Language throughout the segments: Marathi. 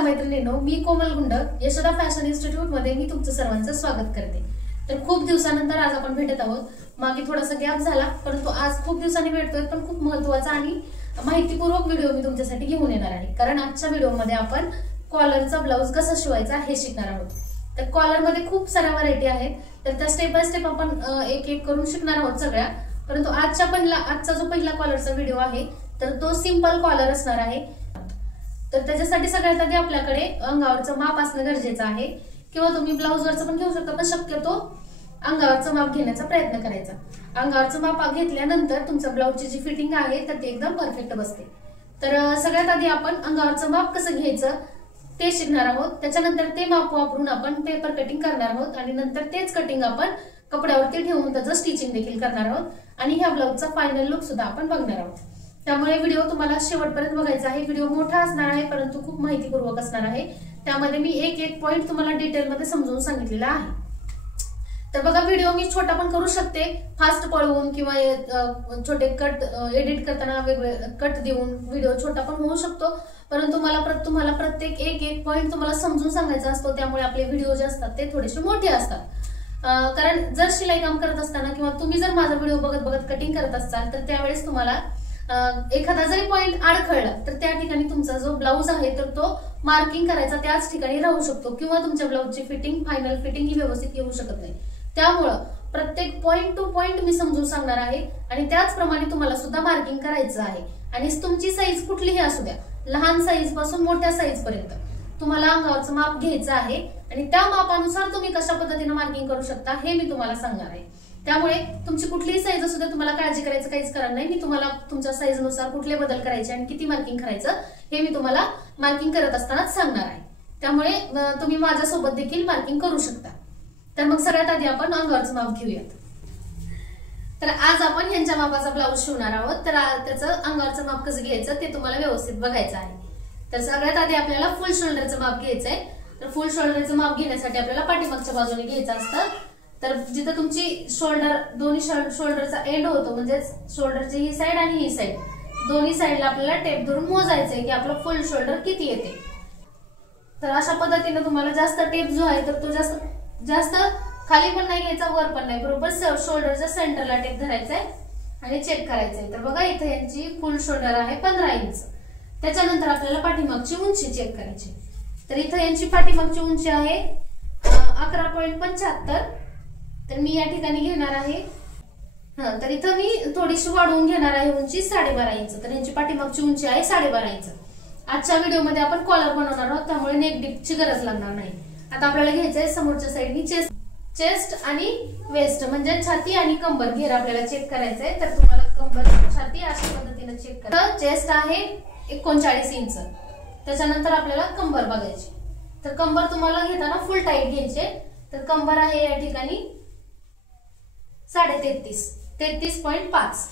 नमस्कार मैत्रिणींनो, मी कोमल गुंड यशोदा फॅशन इन्स्टिट्यूट मध्ये मी तुमचं सर्वांचं स्वागत करते। तर खूप दिवसानंतर आज आपण भेटत आहोत। मागे थोडासा गॅप झाला, परंतु आज खूप दिवसांनी भेटतोय, पण खूप महत्त्वाचा आणि माहितीपूर्वक व्हिडिओ मी तुमच्यासाठी घेऊन येणार आहे। कारण आजच्या व्हिडिओमध्ये आपण कॉलरचा ब्लाउज कसा शिवायचा हे शिकणार आहोत। तर कॉलर मध्ये खूप साऱ्या व्हरायटी आहेत, तर त्या स्टेप बाय स्टेप आपण एक एक करून शिकणार आहोत सगळ्या। परंतु आजचा जो पहिला कॉलरचा व्हिडिओ आहे तर तो सिंपल कॉलर असणार आहे। तर त्याच्यासाठी सगळ्यात आधी आपल्याकडे अंगावरचं माप असणं गरजेचं आहे, किंवा तुम्ही ब्लाउजवरचं पण घेऊ शकता, पण शक्यतो अंगावरचं माप घेण्याचा प्रयत्न करायचा। अंगावरचं माप घेतल्यानंतर तुमच्या ब्लाउजची जी फिटिंग आहे तर ती एकदम परफेक्ट बसते। तर सगळ्यात आधी आपण अंगावरचं माप कसं घ्यायचं ते शिकणार आहोत। त्याच्यानंतर ते माप वापरून आपण पेपर कटिंग करणार आहोत आणि नंतर तेच कटिंग आपण कपड्यावरती ठेवून त्याचं स्टिचिंग देखील करणार आहोत आणि ह्या ब्लाउजचा फायनल लुक सुद्धा आपण बघणार आहोत। त्यामुळे व्हिडिओ तुम्हाला शेवटपर्यंत बघायचा आहे। व्हिडिओ मोठा असणार आहे, परंतु खूप माहितीपूर्वक असणार आहे। त्यामध्ये मी एक एक पॉइंट तुम्हाला डिटेलमध्ये समजावून सांगितलेला आहे। तर बघा, व्हिडिओ मी छोटा पण करू शकते, फास्ट पळवून किंवा छोटे कट एडिट करताना वेगळे कट देऊन व्हिडिओ छोटा पण होऊ शकतो, परंतु तुम्हाला प्रत्येक एक एक पॉइंट तुम्हाला समजून सांगायचा असतो। त्यामुळे आपले व्हिडिओ जे असतात ते थोडेसे मोठे असतात। कारण जर शिलाई काम करत असताना किंवा तुम्ही जर माझा व्हिडिओ बघत बघत कटिंग करत असाल तर त्यावेळेस तुम्हाला एखादा जरी पॉइंट अडखळला तर त्या ठिकाणी तुमचा जो ब्लाउज आहे तर तो मार्किंग करायचा त्याच ठिकाणी राहू शकतो, किंवा तुमच्या ब्लाउजची फिटिंग फायनल फिटिंग ही व्यवस्थित येऊ शकत नाही। त्यामुळे प्रत्येक पॉइंट टू पॉइंट मी समजून सांगणार आहे आणि त्याचप्रमाणे तुम्हाला सुद्धा मार्किंग करायचं आहे। आणि तुमची साईज कुठलीही असू द्या, लहान साईज पासून मोठ्या साईज पर्यंत तुम्हाला अंगावरचं माप घ्यायचं आहे आणि त्या मापानुसार तुम्ही कशा पद्धतीने मार्किंग करू शकता हे मी तुम्हाला सांगणार आहे। त्यामुळे तुमची कुठलीही साईज असू दे, तुम्हाला काळजी करायचं काहीच कारण नाही। मी तुम्हाला तुमच्या साईज नुसार कुठले बदल करायचे आणि किती मार्किंग करायचं हे मी तुम्हाला मार्किंग करत असतानाच सांगणार आहे। त्यामुळे तुम्ही माझ्यासोबत देखील मार्किंग करू शकता। तर मग सगळ्यात आधी आपण अंगावरचं माप घेऊयात। तर आज आपण ह्यांच्या मापाचा ब्लाउज शिवणार आहोत, तर त्याचं अंगावरचं माप कसं घ्यायचं ते तुम्हाला व्यवस्थित बघायचं आहे। तर सगळ्यात आधी आपल्याला फुल शोल्डरचं माप घ्यायचंय। तर फुल शोल्डरचं माप घेण्यासाठी आपल्याला पाठीमागच्या बाजूने घ्यायचं असतं। तर जिथे तुमची दोन्ही शोल्डरचा एंड होतो, म्हणजे शोल्डरची ही साइड आणि ही साइड, दोन्ही साइडला आपल्याला टेप धरून मोजायचंय की आपलं फुल शोल्डर किती येते। तर अशा पद्धतीने तुम्हाला जास्त टेप जो आहे तर तो जास्त खाली पण नाही घ्यायचा, वर पण नाही, बरोबर शोल्डरच्या सेंटरला टेप धरायचा आहे आणि चेक करायचंय। तर बघा, इथे यांची फुल शोल्डर आहे 15 इंच। त्याच्यानंतर आपल्याला पाठीमागची उंची चेक करायची। तर इथे यांची पाठीमागची उंची आहे 11.75। तर मी या ठिकाणी घेणार आहे तर इथं मी थोडीशी वाढवून घेणार आहे उंची 12.5 इंच। तर यांची पाठीमागची उंची आहे 12.5 इंच। आजच्या व्हिडिओमध्ये आपण कॉलर बनवणार आहोत, त्यामुळे नेक डीपची गरज लागणार नाही। आता आपल्याला घ्यायचंय समोरच्या साईडनी चेस्ट आणि वेस्ट, म्हणजे छाती आणि कंबर घेर आपल्याला चेक करायचंय। तर तुम्हाला कंबर छाती अशा पद्धतीने चेक करायचं। चेस्ट आहे 39 इंच। त्याच्यानंतर आपल्याला कंबर बघायची। तर कंबर तुम्हाला घेताना फुल टाईट घ्यायचे। तर कंबर आहे या ठिकाणी 33.5।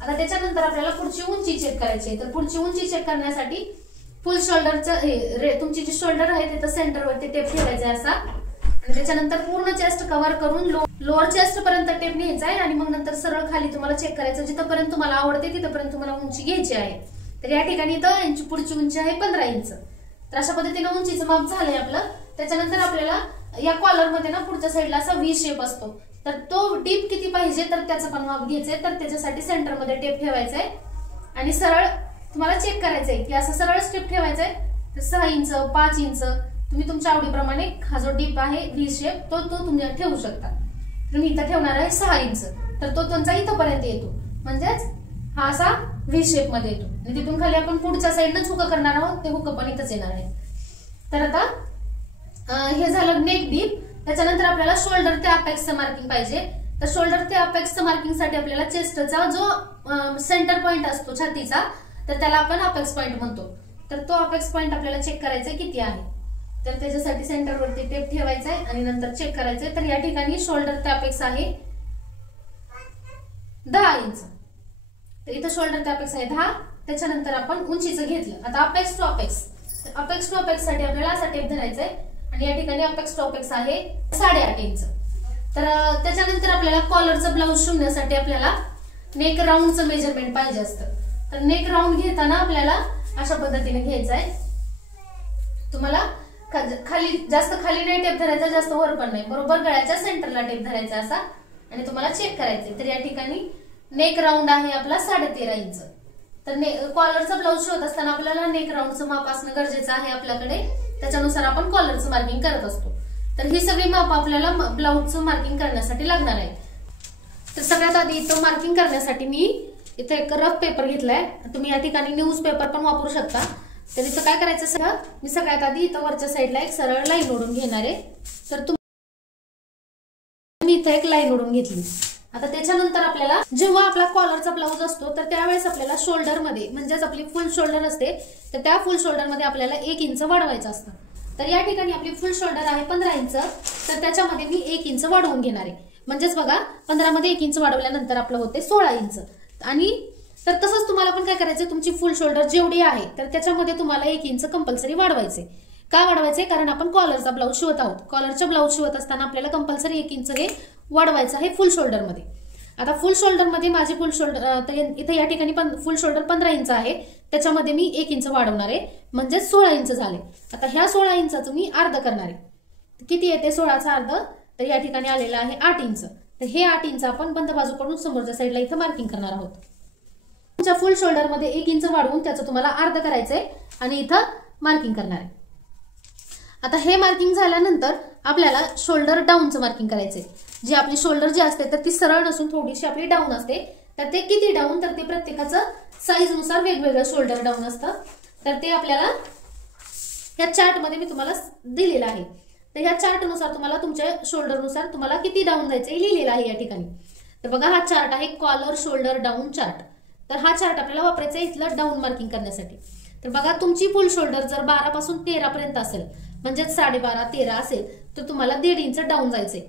आता त्याच्यानंतर आपल्याला पुढची उंची चेक करायची आहे। तर पुढची उंची चेक करण्यासाठी फुल शोल्डरचं तुमची जी शोल्डर आहे तिथं सेंटरवरती टेप ठेवायचा असा, आणि त्याच्यानंतर पूर्ण चेस्ट कव्हर करून लोअर चेस्ट पर्यंत टेप घ्यायचा आहे आणि मग नंतर सरळ खाली तुम्हाला चेक करायचं, जिथपर्यंत तुम्हाला आवडते तिथपर्यंत तुम्हाला उंची घ्यायची आहे। तर या ठिकाणी इथं यांची पुढची उंची आहे 15 इंच। तर अशा पद्धतीने उंचीचं माप झालंय आपलं। त्याच्यानंतर आपल्याला या कॉलर मध्ये ना पुढच्या साईडला असा व्ही शेप असतो, तर तो डीप किती पाहिजे तर त्याचं पण माप घ्यायचंय। तर त्याच्यासाठी सेंटर मध्ये टेप ठेवायचा आहे आणि सरळ तुम्हाला चेक करायचंय की असं सरळ स्ट्रिप ठेवायचंय। तर 6 इंच 5 इंच तुम्ही तुमच्या आवडीप्रमाणे हा जो डीप आहे व्ही शेप तो तुम्ही ठेवू शकता। तर मी इथं ठेवणार आहे 6 इंच। तर तो तुमचा इथंपर्यंत येतो, म्हणजेच हा असा व्ही शेप मध्ये येतो आणि तिथून खाली आपण पुढच्या साईडनच हुक करणार आहोत, ते हुक पण इथंच येणार आहे। तर आता हे झालं नेक डीप। त्याच्यानंतर आपल्याला शोल्डर ते अपेक्सचं मार्किंग पाहिजे। तर शोल्डर ते अपेक्सचं मार्किंग साठी आपल्याला चेस्टचा जो सेंटर पॉइंट असतो छातीचा, तर त्याला आपण अपेक्स पॉइंट म्हणतो। तर तो अपेक्स पॉइंट आपल्याला चेक करायचा किती आहे। तर त्याच्यासाठी सेंटरवरती टेप ठेवायचा आहे आणि नंतर चेक करायचंय। तर या ठिकाणी शोल्डर ते अपेक्स आहे 10 इंच। तर इथं शोल्डर ते अपेक्स आहे 10। त्याच्यानंतर आपण उंचीचं घेतलं। आता अपेक्स टू अपेक्स साठी आपल्याला असा टेप धरायचा आहे आणि या ठिकाणी अपेक्स टू अपेक्स आहे 8.5 इंच। तर त्याच्यानंतर आपल्याला कॉलरचं ब्लाउज शिवण्यासाठी आपल्याला नेक राऊंडचं मेजरमेंट पाहिजे असतं। तर नेक राऊंड घेताना आपल्याला अशा पद्धतीने घ्यायचं आहे। तुम्हाला खाली जास्त खाली नाही टेप धरायचा, जास्त वर पण नाही, बरोबर गळ्याच्या सेंटरला टेप धरायचा असा आणि तुम्हाला चेक करायचे। तर या ठिकाणी नेक राऊंड आहे आपला 13.5 इंच। तर कॉलरचा ब्लाऊज शिवत असताना आपल्याला नेक राऊंडचं माप असणं गरजेचं आहे आपल्याकडे, त्याच्यानुसार आपण कॉलरचं मार्किंग करत असतो। तर ही सगळी माप आपल्याला ब्लाऊजचं मार्किंग करण्यासाठी लागणार आहे। तर सगळ्यात आधी इथं मार्किंग करण्यासाठी मी इथे एक रफ पेपर घेतलाय, तुम्ही या ठिकाणी न्यूज पेपर पण वापरू शकता। तर इथं काय करायचं सगळं, मी सगळ्यात आधी इथं वरच्या साईडला एक सरळ लाईन ओढून घेणार आहे। तर मी इथं एक लाईन ओढून घेतली। आता त्याच्यानंतर आपल्याला जेव्हा आपला कॉलरचा ब्लाऊज असतो तर त्यावेळेस आपल्याला शोल्डर मध्ये म्हणजेच आपली फुल शोल्डर असते, तर त्या फुल शोल्डर मध्ये आपल्याला 1 इंच वाढवायचं असतं। तर या ठिकाणी आपली फुल शोल्डर आहे 15 इंच, तर त्याच्यामध्ये मी 1 इंच वाढवून घेणार आहे। म्हणजेच बघा 15 मध्ये 1 इंच वाढवल्यानंतर आपलं होते 16 इंच। आणि तर तसंच तुम्हाला पण काय करायचं, तुमची फुल शोल्डर जेवढी आहे तर त्याच्यामध्ये तुम्हाला 1 इंच कंपल्सरी वाढवायचे। का वाढवायचे, कारण आपण कॉलरचा ब्लाऊज शिवत आहोत। कॉलरचा ब्लाऊज शिवत असताना आपल्याला कंपल्सरी 1 इंच हे वाढवायचं आहे फुल शोल्डर मध्ये। आता फुल शोल्डर मध्ये माझी फुल शोल्डर इथे या ठिकाणी फुल शोल्डर 15 इंच आहे, त्याच्यामध्ये मी 1 इंच वाढवणार आहे, म्हणजे 16 इंच झाले। आता ह्या 16 इंचाचं मी अर्ध करणार आहे। किती येते 16चा अर्ध, तर या ठिकाणी आलेलं आहे 8 इंच। तर हे 8 इंच आपण बंद बाजूकडून समोरच्या साईडला इथं मार्किंग करणार आहोत। तुमच्या फुल शोल्डर मध्ये 1 इंच वाढवून त्याचं तुम्हाला अर्ध करायचंय आणि इथं मार्किंग करणार आहे। आता हे मार्किंग झाल्यानंतर आपल्याला शोल्डर डाऊनचं मार्किंग करायचंय। जी आपली शोल्डर जी असते तर ती सरळ नसून थोडीशी आपली डाऊन असते, तर ते किती डाऊन, तर ते प्रत्येकाचं साईज नुसार वेगवेगळं शोल्डर डाऊन असतं। तर ते आपल्याला या चार्ट मध्ये मी तुम्हाला दिलेलं आहे। तर या चार्ट नुसार तुम्हाला तुमच्या शोल्डर नुसार तुम्हाला किती डाऊन जायचं हे लिहिलेलं आहे या ठिकाणी। तर बघा हा चार्ट आहे कॉलर शोल्डर डाऊन चार्ट। तर हा चार्ट आपल्याला वापरायचा आहे इथलं डाऊन मार्किंग करण्यासाठी। तर बघा तुमची फुल शोल्डर जर 12 पासून 13 पर्यंत असेल, म्हणजे 12.5 13 असेल, तर तुम्हाला 1.5 इंच डाऊन जायचंय।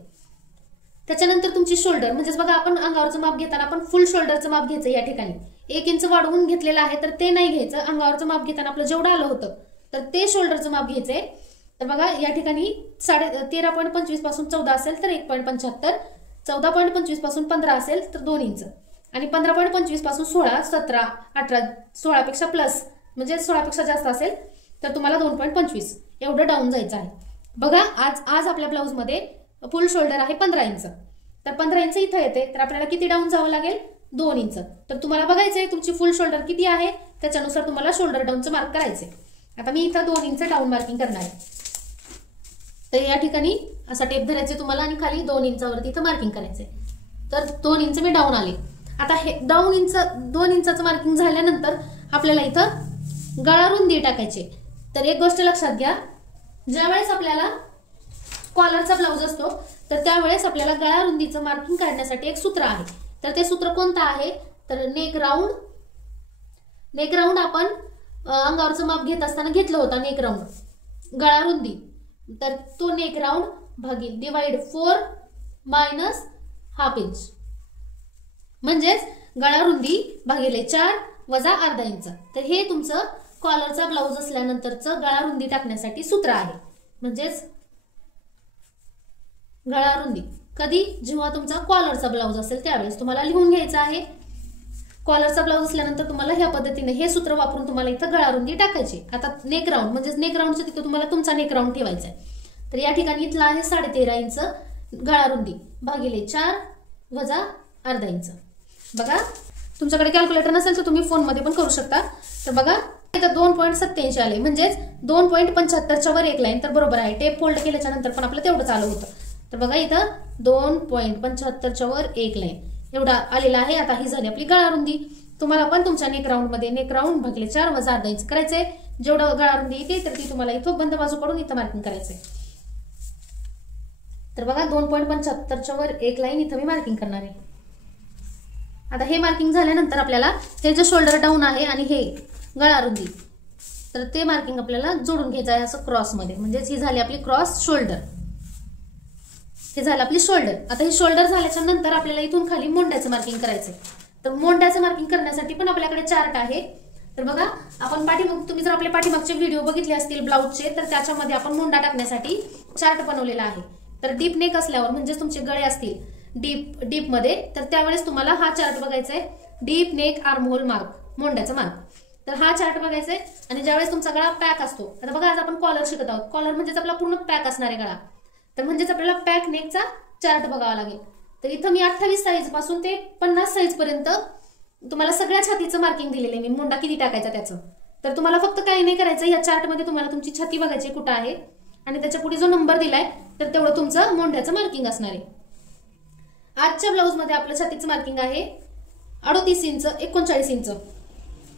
त्याच्यानंतर तुमची शोल्डर म्हणजेच बघा आपण अंगावरचं माप घेताना आपण फुल शोल्डरचं माप घ्यायचं। या ठिकाणी 1 इंच वाढवून घेतलेलं आहे, तर ते नाही घ्यायचं। अंगावरचं माप घेताना आपलं जेवढं आलं होतं तर ते शोल्डरचं माप घ्यायचंय। तर बघा या ठिकाणी 13.25 पासून 14 असेल तर 1.75, 14.25 पासून 15 असेल तर 2 इंच, आणि 15.25 पासून 16 17 18 16 पेक्षा प्लस म्हणजे 16 पेक्षा जास्त असेल तर तुम्हाला 2.25 एवढं डाऊन जायचं आहे। बघा आज आपल्या ब्लाऊज मध्ये फुल शोल्डर आहे 15 इंच, तर 15 इंच इथं येते, तर आपल्याला किती डाऊन जावं लागेल 2 इंच। तर तुम्हाला बघायचंय तुमची फुल शोल्डर किती आहे, त्याच्यानुसार तुम्हाला शोल्डर डाऊनचं मार्क करायचंय। आता मी इथं 2 इंच डाऊन मार्किंग करणार आहे। तर या ठिकाणी असा टेप धरायचे तुम्हाला आणि खाली 2 इंचावरती इथं मार्किंग करायचंय। तर 2 इंच मी डाऊन आले। आता हे 2 इंचाचं मार्किंग झाल्यानंतर आपल्याला इथं गळा रुंदी टाकायची। तर एक गोष्ट लक्षात घ्या, ज्यावेळेस आपल्याला कॉलरचा ब्लाऊज असतो तर त्यावेळेस आपल्याला गळा रुंदीचं मार्किंग काढण्यासाठी एक सूत्र आहे। तर ते सूत्र कोणतं आहे, तर नेक राऊंड आपण अंगावरचं माप घेत असताना घेतलं होतं नेक राऊंड गळा रुंदी। तर तो नेक राऊंड भागिले डिवाइड 4 मायनस हाफ इंच, म्हणजेच गळा रुंदी भागिले 4 वजा अर्धा इंच। तर हे तुमचं कॉलरचा ब्लाऊज असल्यानंतरचं गळा रुंदी टाकण्यासाठी सूत्र आहे। म्हणजेच गळा रुंदी कधी, जेव्हा तुमचा कॉलरचा ब्लाऊज असेल त्यावेळेस तुम्हाला लिहून घ्यायचं आहे। कॉलरचा ब्लाऊज असल्यानंतर तुम्हाला ह्या पद्धतीने हे सूत्र वापरून तुम्हाला इथं गळा रुंदी टाकायची। आता नेक राऊंड म्हणजेच नेक राऊंडच्या तिथे तुम्हाला तुमचा नेक राऊंड ठेवायचा आहे। तर या ठिकाणी इथला आहे 13.5 इंच गळा रुंदी भागिले 4 वजा अर्धा इंच। बघा तुमच्याकडे कॅल्क्युलेटर नसेल तर तुम्ही फोन मध्ये पण करू शकता। तर बघा इथं 2.87 आले, म्हणजेच 2.75च्या वर एक लाईन, तर बरोबर आहे। टेप फोल्ड केल्याच्या नंतर पण आपलं तेवढंच आलं होतं। तर बघा इथं 2.75च्या वर एक लाईन एवढा आलेला आहे। आता ही झाली आपली गळा रुंदी। तुम्हाला पण तुमच्या नेक राऊंड मध्ये नेक राऊंड भागिले 4 वजा अर्धा इंच करायचंय। जेवढं गळा रुंदी येते तर ती तुम्हाला इथं बंद बाजूकडून इथं मार्किंग करायचंय। तर बघा 2.75च्या वर एक लाईन इथं मी मार्किंग करणार आहे। आता हे मार्किंग झाल्यानंतर आपल्याला हे जे शोल्डर डाऊन आहे आणि हे गळा रुंदी, तर ते मार्किंग आपल्याला जोडून घ्यायचं आहे असं क्रॉस मध्ये। म्हणजेच ही झाली आपली क्रॉस शोल्डर, हे झालं आपली शोल्डर। आता हे शोल्डर झाल्याच्या नंतर आपल्याला इथून खाली मोंड्याचं मार्किंग करायचंय। तर मोंड्याचं मार्किंग करण्यासाठी पण आपल्याकडे चार्ट आहे। तर बघा आपण तुम्ही जर आपले पाठीमागचे व्हिडिओ बघितले असतील ब्लाऊजचे, तर त्याच्यामध्ये आपण मोंडा टाकण्यासाठी चार्ट बनवलेला आहे। तर डीप नेक असल्यावर म्हणजे तुमचे गळे असतील डीप मध्ये, तर त्यावेळेस तुम्हाला हा चार्ट बघायचा आहे, डीप नेक आर्महोल मार्क मोंड्याचा मार्क। तर हा चार्ट बघायचा आहे. आणि ज्यावेळेस तुमचा गळा पॅक असतो, आता बघा आज आपण कॉलर शिकत आहोत, कॉलर म्हणजेच आपला पूर्ण पॅक असणारे गळा, तर म्हणजेच आपल्याला पॅक नेकचा चार्ट बघावा लागेल. तर इथं मी 28 साईज पासून ते 50 साईज पर्यंत तुम्हाला सगळ्या छातीचं मार्किंग दिलेलं आहे, मी मुंडा किती टाकायचा त्याचं. तर तुम्हाला फक्त काही नाही करायचं, या चार्टमध्ये तुम्हाला तुमची छाती बघायची कुठं आहे आणि त्याच्या पुढे जो नंबर दिलाय तर तेवढं तुमचं मोंढ्याचं मार्किंग असणार आहे. आजच्या ब्लाऊज मध्ये आपलं छातीचं मार्किंग आहे 38 इंच 39 इंच.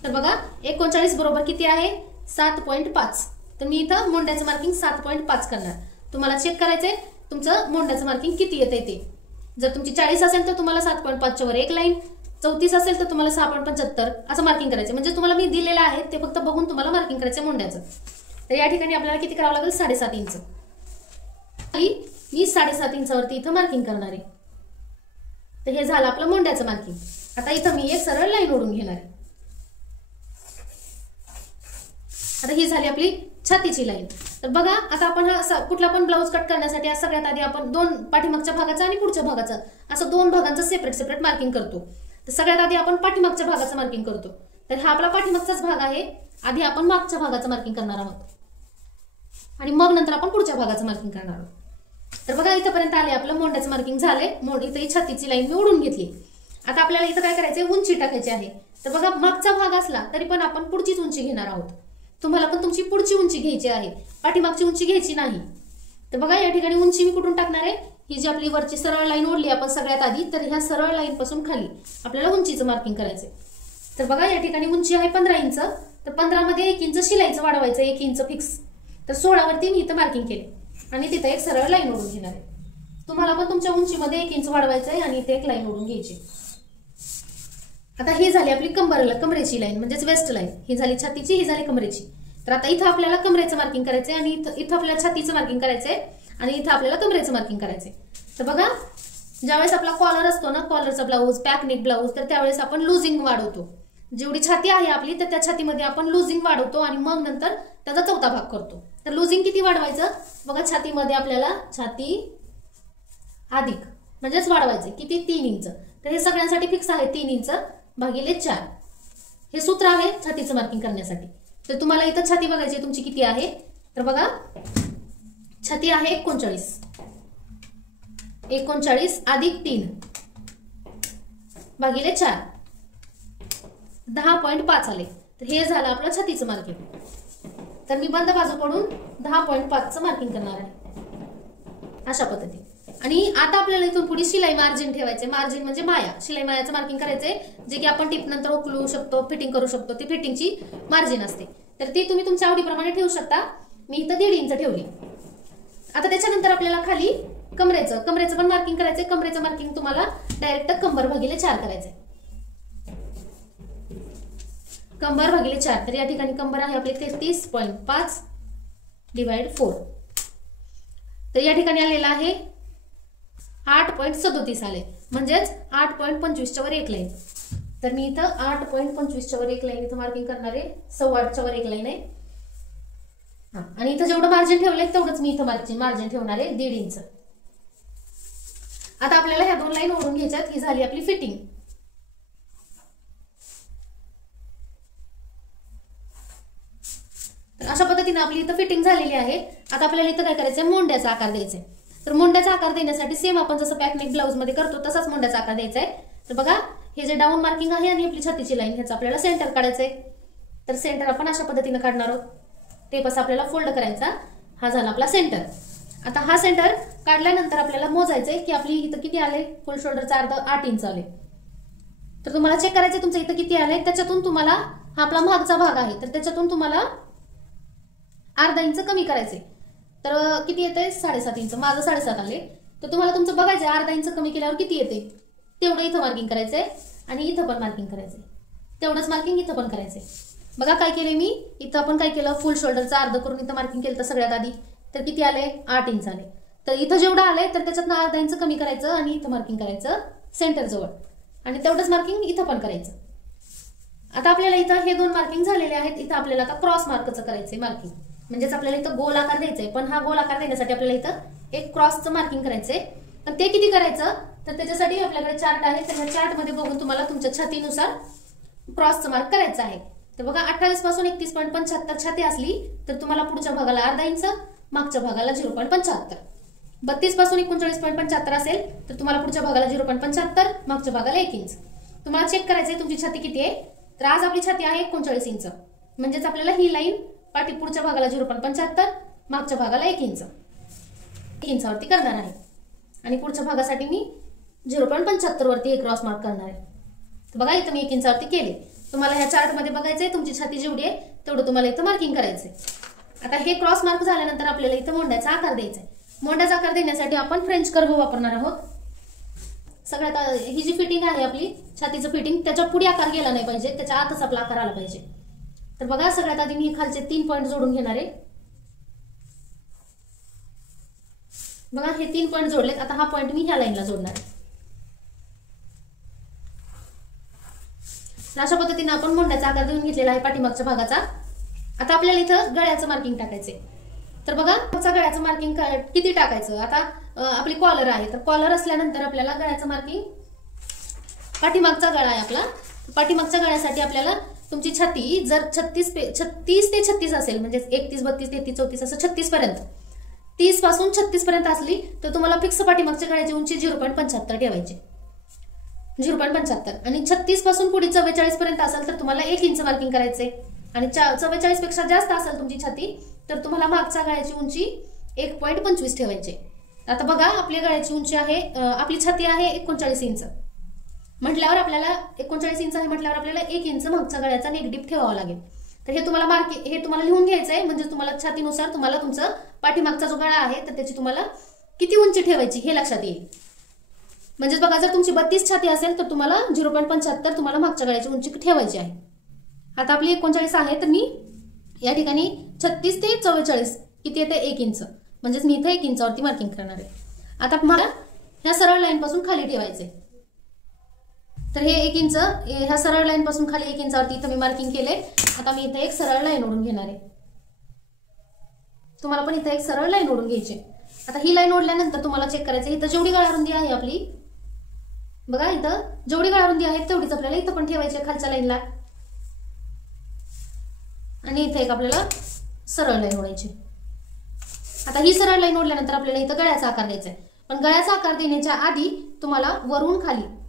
तर बघा 39 बरोबर किती आहे 7.5. तर मी इथं मोंढ्याचं मार्किंग 7.5 करणार. तुम्हाला चेक करायचंय तुमचं मोंढ्याचं मार्किंग किती येते ते. जर तुमची 40 असेल तर तुम्हाला 7.5 च्या वर एक लाईन, 34 असेल तर तुम्हाला 6.75 असं मार्किंग करायचं. म्हणजे तुम्हाला मी दिलेलं आहे ते फक्त बघून तुम्हाला मार्किंग करायचं मोंढ्याचं. तर या ठिकाणी आपल्याला किती करावं लागेल 7.5 इंच. मी 7.5 इंचावरती इथं मार्किंग करणार आहे. तर हे झालं आपलं मोंढ्याचं मार्किंग. आता इथं मी एक सरळ लाईन ओढून घेणार आहे. आता ही झाली आपली छातीची लाईन. तर बघा आता आपण हा कुठला पण ब्लाऊज कट करण्यासाठी सगळ्यात आधी आपण दोन पाठीमागच्या भागाचं आणि पुढच्या भागाचं असं दोन भागांचं सेपरेट मार्किंग करतो. तर सगळ्यात आधी आपण पाठीमागच्या भागाचं मार्किंग करतो. तर हा आपला पाठीमागचाच भाग आहे. आधी आपण मागच्या भागाचं मार्किंग करणार आहोत आणि मग नंतर आपण पुढच्या भागाचं मार्किंग करणार आहोत. तर बघा इथपर्यंत आले आपलं मोंढ्याचं मार्किंग झालंय. इथं छातीची लाईन मी ओढून घेतली. आता आपल्याला इथं काय करायचंय उंची टाकायची आहे. तर बघा मागचा भाग असला तरी पण आपण पुढचीच उंची घेणार आहोत. तुम्हाला पण तुमची पुढची उंची घ्यायची आहे, पाठीमागची उंची घ्यायची नाही. तर बघा या ठिकाणी उंची मी कुठून टाकणार आहे, ही जी आपली वरची सरळ लाईन ओढली आपण सगळ्यात आधी, तर ह्या सरळ लाईन पासून खाली आपल्याला उंचीचं मार्किंग करायचंय. तर बघा या ठिकाणी उंची आहे 15 इंच. तर 15 मध्ये 1 इंच शिलाईचं वाढवायचं, 1 इंच फिक्स. तर 16 वरती मी इथं मार्किंग केले आणि तिथं एक सरळ लाईन ओढून घेणार आहे. तुम्हाला पण तुमच्या उंचीमध्ये 1 इंच वाढवायचं आहे आणि इथे एक लाईन ओढून घ्यायची. आता ही झाली आपली कमरेची लाईन म्हणजेच वेस्ट लाईन. ही झाली छातीची, ही झाली कमरेची. तर आता इथं आपल्याला कमरेचं मार्किंग करायचंय आणि इथं आपल्याला छातीचं मार्किंग करायचंय आणि इथं आपल्याला कमरेचं मार्किंग करायचंय. तर बघा ज्यावेळेस आपला कॉलर असतो ना, कॉलरचा ब्लाऊज, पॅक नेक ब्लाऊज, तर त्यावेळेस आपण लुझिंग वाढवतो. जेवढी छाती आहे आपली तर त्या छातीमध्ये आपण लुझिंग वाढवतो आणि मग नंतर त्याचा चौथा भाग करतो. तर लुझिंग किती वाढवायचं बघा, छातीमध्ये आपल्याला छाती अधिक म्हणजेच वाढवायचे किती 3 इंच. तर हे सगळ्यांसाठी फिक्स आहे 3 इंच भागिले 4. हे सूत्र आहे छातीचं मार्किंग करण्यासाठी. तर तुम्हाला इथं छाती बघायची तुमची किती आहे. तर बघा छाती आहे 39 अधिक 3 भागिले 4 10.5 आले. तर हे झालं आपलं छातीचं मार्किंग. तर मी बंद बाजूकडून 10.5चं मार्किंग करणार आहे अशा पद्धतीने. आणि आता आपल्याला इथून पुढे शिलाई मार्जिन ठेवायचे. मार्जिन म्हणजे माया, शिलाई मायाचं मार्किंग करायचंय, जे की आपण टिप नंतर उकलू शकतो, फिटिंग करू शकतो. ती फिटिंगची मार्जिन असते, तर ती तुम्ही तुमच्या आवडीप्रमाणे ठेवू शकता. मी इथं 1.5 इंच ठेवली. आता त्याच्यानंतर आपल्याला खाली कमरेचं पण मार्किंग करायचंय. कमरेचं मार्किंग तुम्हाला डायरेक्ट कंबर भागिले 4 करायचंय. कंबर भागिले 4. तर या ठिकाणी कंबर आहे आपली 33.5 डिवाइड 4. तर या ठिकाणी आलेला आहे 8.37 आले, म्हणजेच 8.25 च्या वर एक लाईन. तर मी इथं 8.25 च्या वर एक लाईन इथं मार्किंग करणार आहे. 8.25 च्या वर एक लाईन आहे. आणि इथं जेवढं मार्जिन ठेवलंय तेवढंच मी इथं मार्जिन ठेवणार आहे 1.5 इंच. आता आपल्याला ह्या 2 लाईन ओढून घ्यायच्यात. ही झाली आपली फिटिंग. तर अशा पद्धतीने आपली इथं फिटिंग झालेली आहे. आता आपल्याला इथं काय करायचंय, मोंढ्याचा आकार द्यायचा आहे. तर मोंढ्याचा आकार देण्यासाठी सेम आपण जसं पॅक नेक ब्लाऊज मध्ये करतो तसाच मोंढ्याचा आकार द्यायचा आहे. तर बघा हे जे डाऊन मार्किंग आहे आणि आपली छातीची लाईन, ह्याचं आपल्याला सेंटर काढायचंय. तर सेंटर आपण अशा पद्धतीने काढणार आहोत. टेप असं आपल्याला फोल्ड करायचा. हा झाला आपला सेंटर. आता हा सेंटर काढल्यानंतर आपल्याला मोजायचंय की आपली इथं किती आले, फुल शोल्डरचा अर्ध 8 इंच आले. तर तुम्हाला चेक करायचंय तुमचं इथं किती आलंय. त्याच्यातून तुम्हाला हा आपला मागचा भाग आहे, तर त्याच्यातून तुम्हाला अर्धा इंच कमी करायचे. तर किती येते 7.5 इंच. माझं 7.5 आले. तर तुम्हाला तुमचं बघायचंय अर्धा इंच कमी केल्यावर किती येते तेवढं इथं मार्किंग करायचंय आणि इथं पण मार्किंग करायचंय. तेवढंच मार्किंग इथं पण करायचंय. बघा काय केले मी इथं, आपण काय केलं फुल शोल्डरचा अर्ध करून इथं मार्किंग केलं तर सगळ्यात आधी. तर किती आले 8 इंच आले. तर इथं जेवढं आलंय तर त्याच्यातनं अर्धा इंच कमी करायचं आणि इथं मार्किंग करायचं सेंटर जवळ आणि तेवढंच मार्किंग इथं पण करायचं. आता आपल्याला इथं हे 2 मार्किंग झालेले आहेत. इथं आपल्याला आता क्रॉस मार्कचं करायचंय मार्किंग, म्हणजेच आपल्याला इथं गोल आकार द्यायचा आहे. पण हा गोल आकार देण्यासाठी आपल्याला इथं एक क्रॉसचं मार्किंग करायचंय. पण ते किती करायचं, तर त्याच्यासाठी आपल्याकडे चार्ट आहे. तर या चार्ट मध्ये बघून तुम्हाला तुमच्या छातीनुसार क्रॉसचं मार्क करायचं आहे. तर बघा 28 पासून 31.75 छाती असली तर तुम्हाला पुढच्या भागाला अर्धा इंच, मागच्या भागाला 0.75. 32 पासून 39.75 असेल तर तुम्हाला पुढच्या भागाला 0.75, मागच्या भागाला 1 इंच. तुम्हाला चेक करायचंय तुमची छाती किती आहे. तर आज आपली छाती आहे 39 इंच, म्हणजेच आपल्याला ही लाईन पाठी पुढच्या भागाला 0.75, मागच्या भागाला 1 इंच 1 इंचावरती करणार आहे. आणि पुढच्या भागासाठी मी 0.75 वरती एक क्रॉस मार्क करणार आहे. तर बघा इथं मी 1 इंचावरती केले. तुम्हाला ह्या चार्ट मध्ये बघायचंय तुमची छाती जेवढी आहे तेवढं तुम्हाला इथं मार्किंग करायचंय. आता हे क्रॉस मार्क झाल्यानंतर आपल्याला इथं मोंड्याचा आकार द्यायचा आहे. मोंड्याचा आकार देण्यासाठी आपण फ्रेंच कर्व वापरणार आहोत. सगळ्यात ही जी फिटिंग आहे आपली छातीचं फिटिंग, त्याच्या पुढे आकार गेला नाही पाहिजे, त्याच्या आतच आपला आकार आला पाहिजे. तर बघा सगळ्यात आधी मी खालचे 3 पॉइंट जोडून घेणार आहे. बघा हे 3 पॉइंट जोडलेत. आता हा पॉइंट मी ह्या लाईनला जोडणार आहे. अशा पद्धतीने आपण मोंड्याचा आकार देऊन घेतलेला आहे पाठीमागच्या भागाचा. आता आपल्याला इथं गळ्याचं मार्किंग टाकायचंय. तर बघा गळ्याचं मार्किंग किती टाकायचं. आता आपली कॉलर आहे, तर कॉलर असल्यानंतर आपल्याला गळ्याचं मार्किंग, पाठीमागचा गळा आहे आपला, पाठीमागच्या गळ्यासाठी आपल्याला तुमची छाती जर 36 ते 36 असेल, म्हणजे 31, 32, 33, 34 असं 36 पर्यंत, 30 पासून 36 पर्यंत असली तर तुम्हाला फिक्स पाठीमागच्या गळ्याची उंची 0.75 ठेवायची, 0.75. आणि 36 पासून पुढे 44 पर्यंत असेल तर तुम्हाला 1 इंच मार्किंग करायचे. आणि 44 पेक्षा जास्त असेल तुमची छाती तर तुम्हाला मागच्या गळ्याची उंची 1.25 ठेवायची. आता बघा आपल्या गळ्याची उंची आहे, आपली छाती आहे 39 इंच म्हटल्यावर आपल्याला 39 इंच आहे म्हटल्यावर आपल्याला 1 इंच मागच्या गळ्याचा नेगेटिव्ह ठेवावा लागेल. तर हे तुम्हाला लिहून घ्यायचं आहे, म्हणजे तुम्हाला छातीनुसार तुम्हाला तुमचं पाठीमागचा जो गळा आहे तर त्याची तुम्हाला किती उंची ठेवायची हे लक्षात येईल. म्हणजे बघा जर तुमची 32 छाती असेल तर तुम्हाला 0.75 तुम्हाला मागच्या गळ्याची उंची ठेवायची आहे. आता आपली 39 आहे तर मी या ठिकाणी 36 ते 44 किती येते 1 इंच, म्हणजेच मी इथे 1 इंचावरती मार्किंग करणार आहे. आता मला ह्या सरळ लाईन पासून खाली ठेवायचे. तर हे 1 इंच ह्या सरळ लाईन पासून खाली 1 इंचावरती इथं मी मार्किंग केले. आता मी इथे एक सरळ लाईन ओढून घेणार आहे. तुम्हाला पण इथे एक सरळ लाईन ओढून घ्यायची. आता ही लाईन ओढल्यानंतर तुम्हाला चेक करायचं इथं जेवढी गळारुंदी आहे आपली, बघा इथं जेवढी गळारुंदी आहे तेवढीच आपल्याला इथं पण ठेवायची खालच्या लाईनला. आणि इथे एक आपल्याला सरळ लाईन ओढायची. आता ही सरळ लाईन ओढल्यानंतर आपल्याला इथं गळ्याचा आकार द्यायचा आहे. पण गळ्याचा आकार देण्याच्या आधी तुम्हाला वरून खाली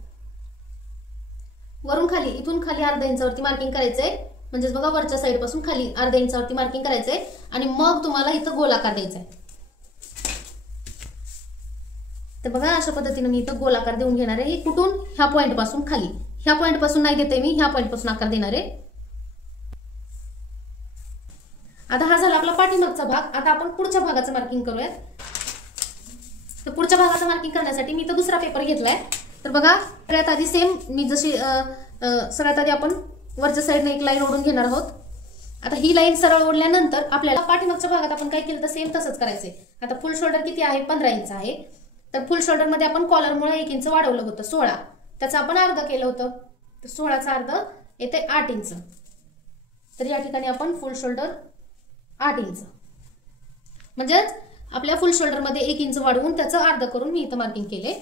इथून खाली अर्धा इंचावरती मार्किंग करायचंय. म्हणजेच बघा वरच्या साईड पासून खाली अर्धा इंचावरती मार्किंग करायचंय आणि मग तुम्हाला इथं गोल आकार द्यायचा आहे. तर बघा अशा पद्धतीने मी इथं गोल आकार देऊन घेणार आहे. कुठून ह्या पॉइंट पासून खाली, ह्या पॉइंट पासून नाही देते मी, ह्या पॉइंट पासून आकार देणार आहे. आता हा झाला आपला पाठीमागचा भाग. आता आपण पुढच्या भागाचं मार्किंग करूयात. तर पुढच्या भागाचं मार्किंग करण्यासाठी मी इथं दुसरा पेपर घेतलाय. तर बघा सगळ्यात आधी सेम मी जशी सगळ्यात आधी आपण वरच्या साईडने एक लाईन ओढून घेणार आहोत. आता ही लाईन सरळ ओढल्यानंतर आपल्याला पाठीमागच्या भागात आपण काय केलं तर सेम तसंच करायचंय. आता फुल शोल्डर किती आहे 15 इंच आहे. तर फुल शोल्डर मध्ये आपण कॉलरमुळे 1 इंच वाढवलं होतं 16, त्याचं आपण अर्ध केलं होतं. तर 16चा अर्ध येते 8 इंच. तर या ठिकाणी आपण फुल शोल्डर 8 इंच, म्हणजेच आपल्या फुल शोल्डर मध्ये 1 इंच वाढवून त्याचं अर्ध करून मी इथं मार्किंग केले.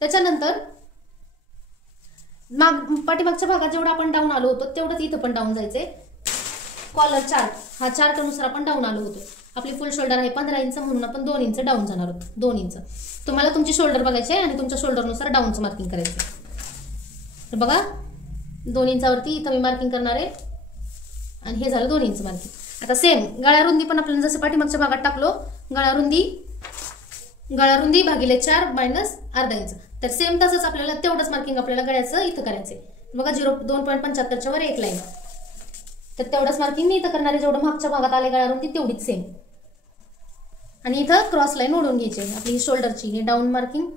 त्याच्यानंतर पाठीमागच्या भागात जेवढं आपण डाऊन आलो होतो तेवढंच इथं पण डाऊन जायचंय. कॉलर चार्ट हा चार्टनुसार आपण डाऊन आलो होतो. आपली फुल शोल्डर आहे 15 इंच म्हणून आपण 2 इंच डाऊन जाणार आहोत. 2 इंच तुम्हाला तुमची शोल्डर बघायची आहे आणि तुमच्या शोल्डरनुसार डाऊनचं मार्किंग करायचं. तर बघा 2 इंचावरती इथं मी मार्किंग करणार आहे आणि हे झालं 2 इंच मार्किंग. आता सेम गळारुंदी पण आपण जसं पाठीमागच्या भागात टाकलो, गळारुंदी भागिले 4 मायनस अर्धा इंच. तर सेम तसंच आपल्याला तेवढंच मार्किंग आपल्याला गळ्याचं इथं करायचंय. बघा 2.75च्या वर एक लाईन. तर तेवढंच मार्किंग मी इथं करणार आहे. जेवढं मागच्या भागात आले गळारुंदी तेवढीच सेम. आणि इथं क्रॉस लाईन ओढून घ्यायची आपली शोल्डरची. हे डाऊन मार्किंग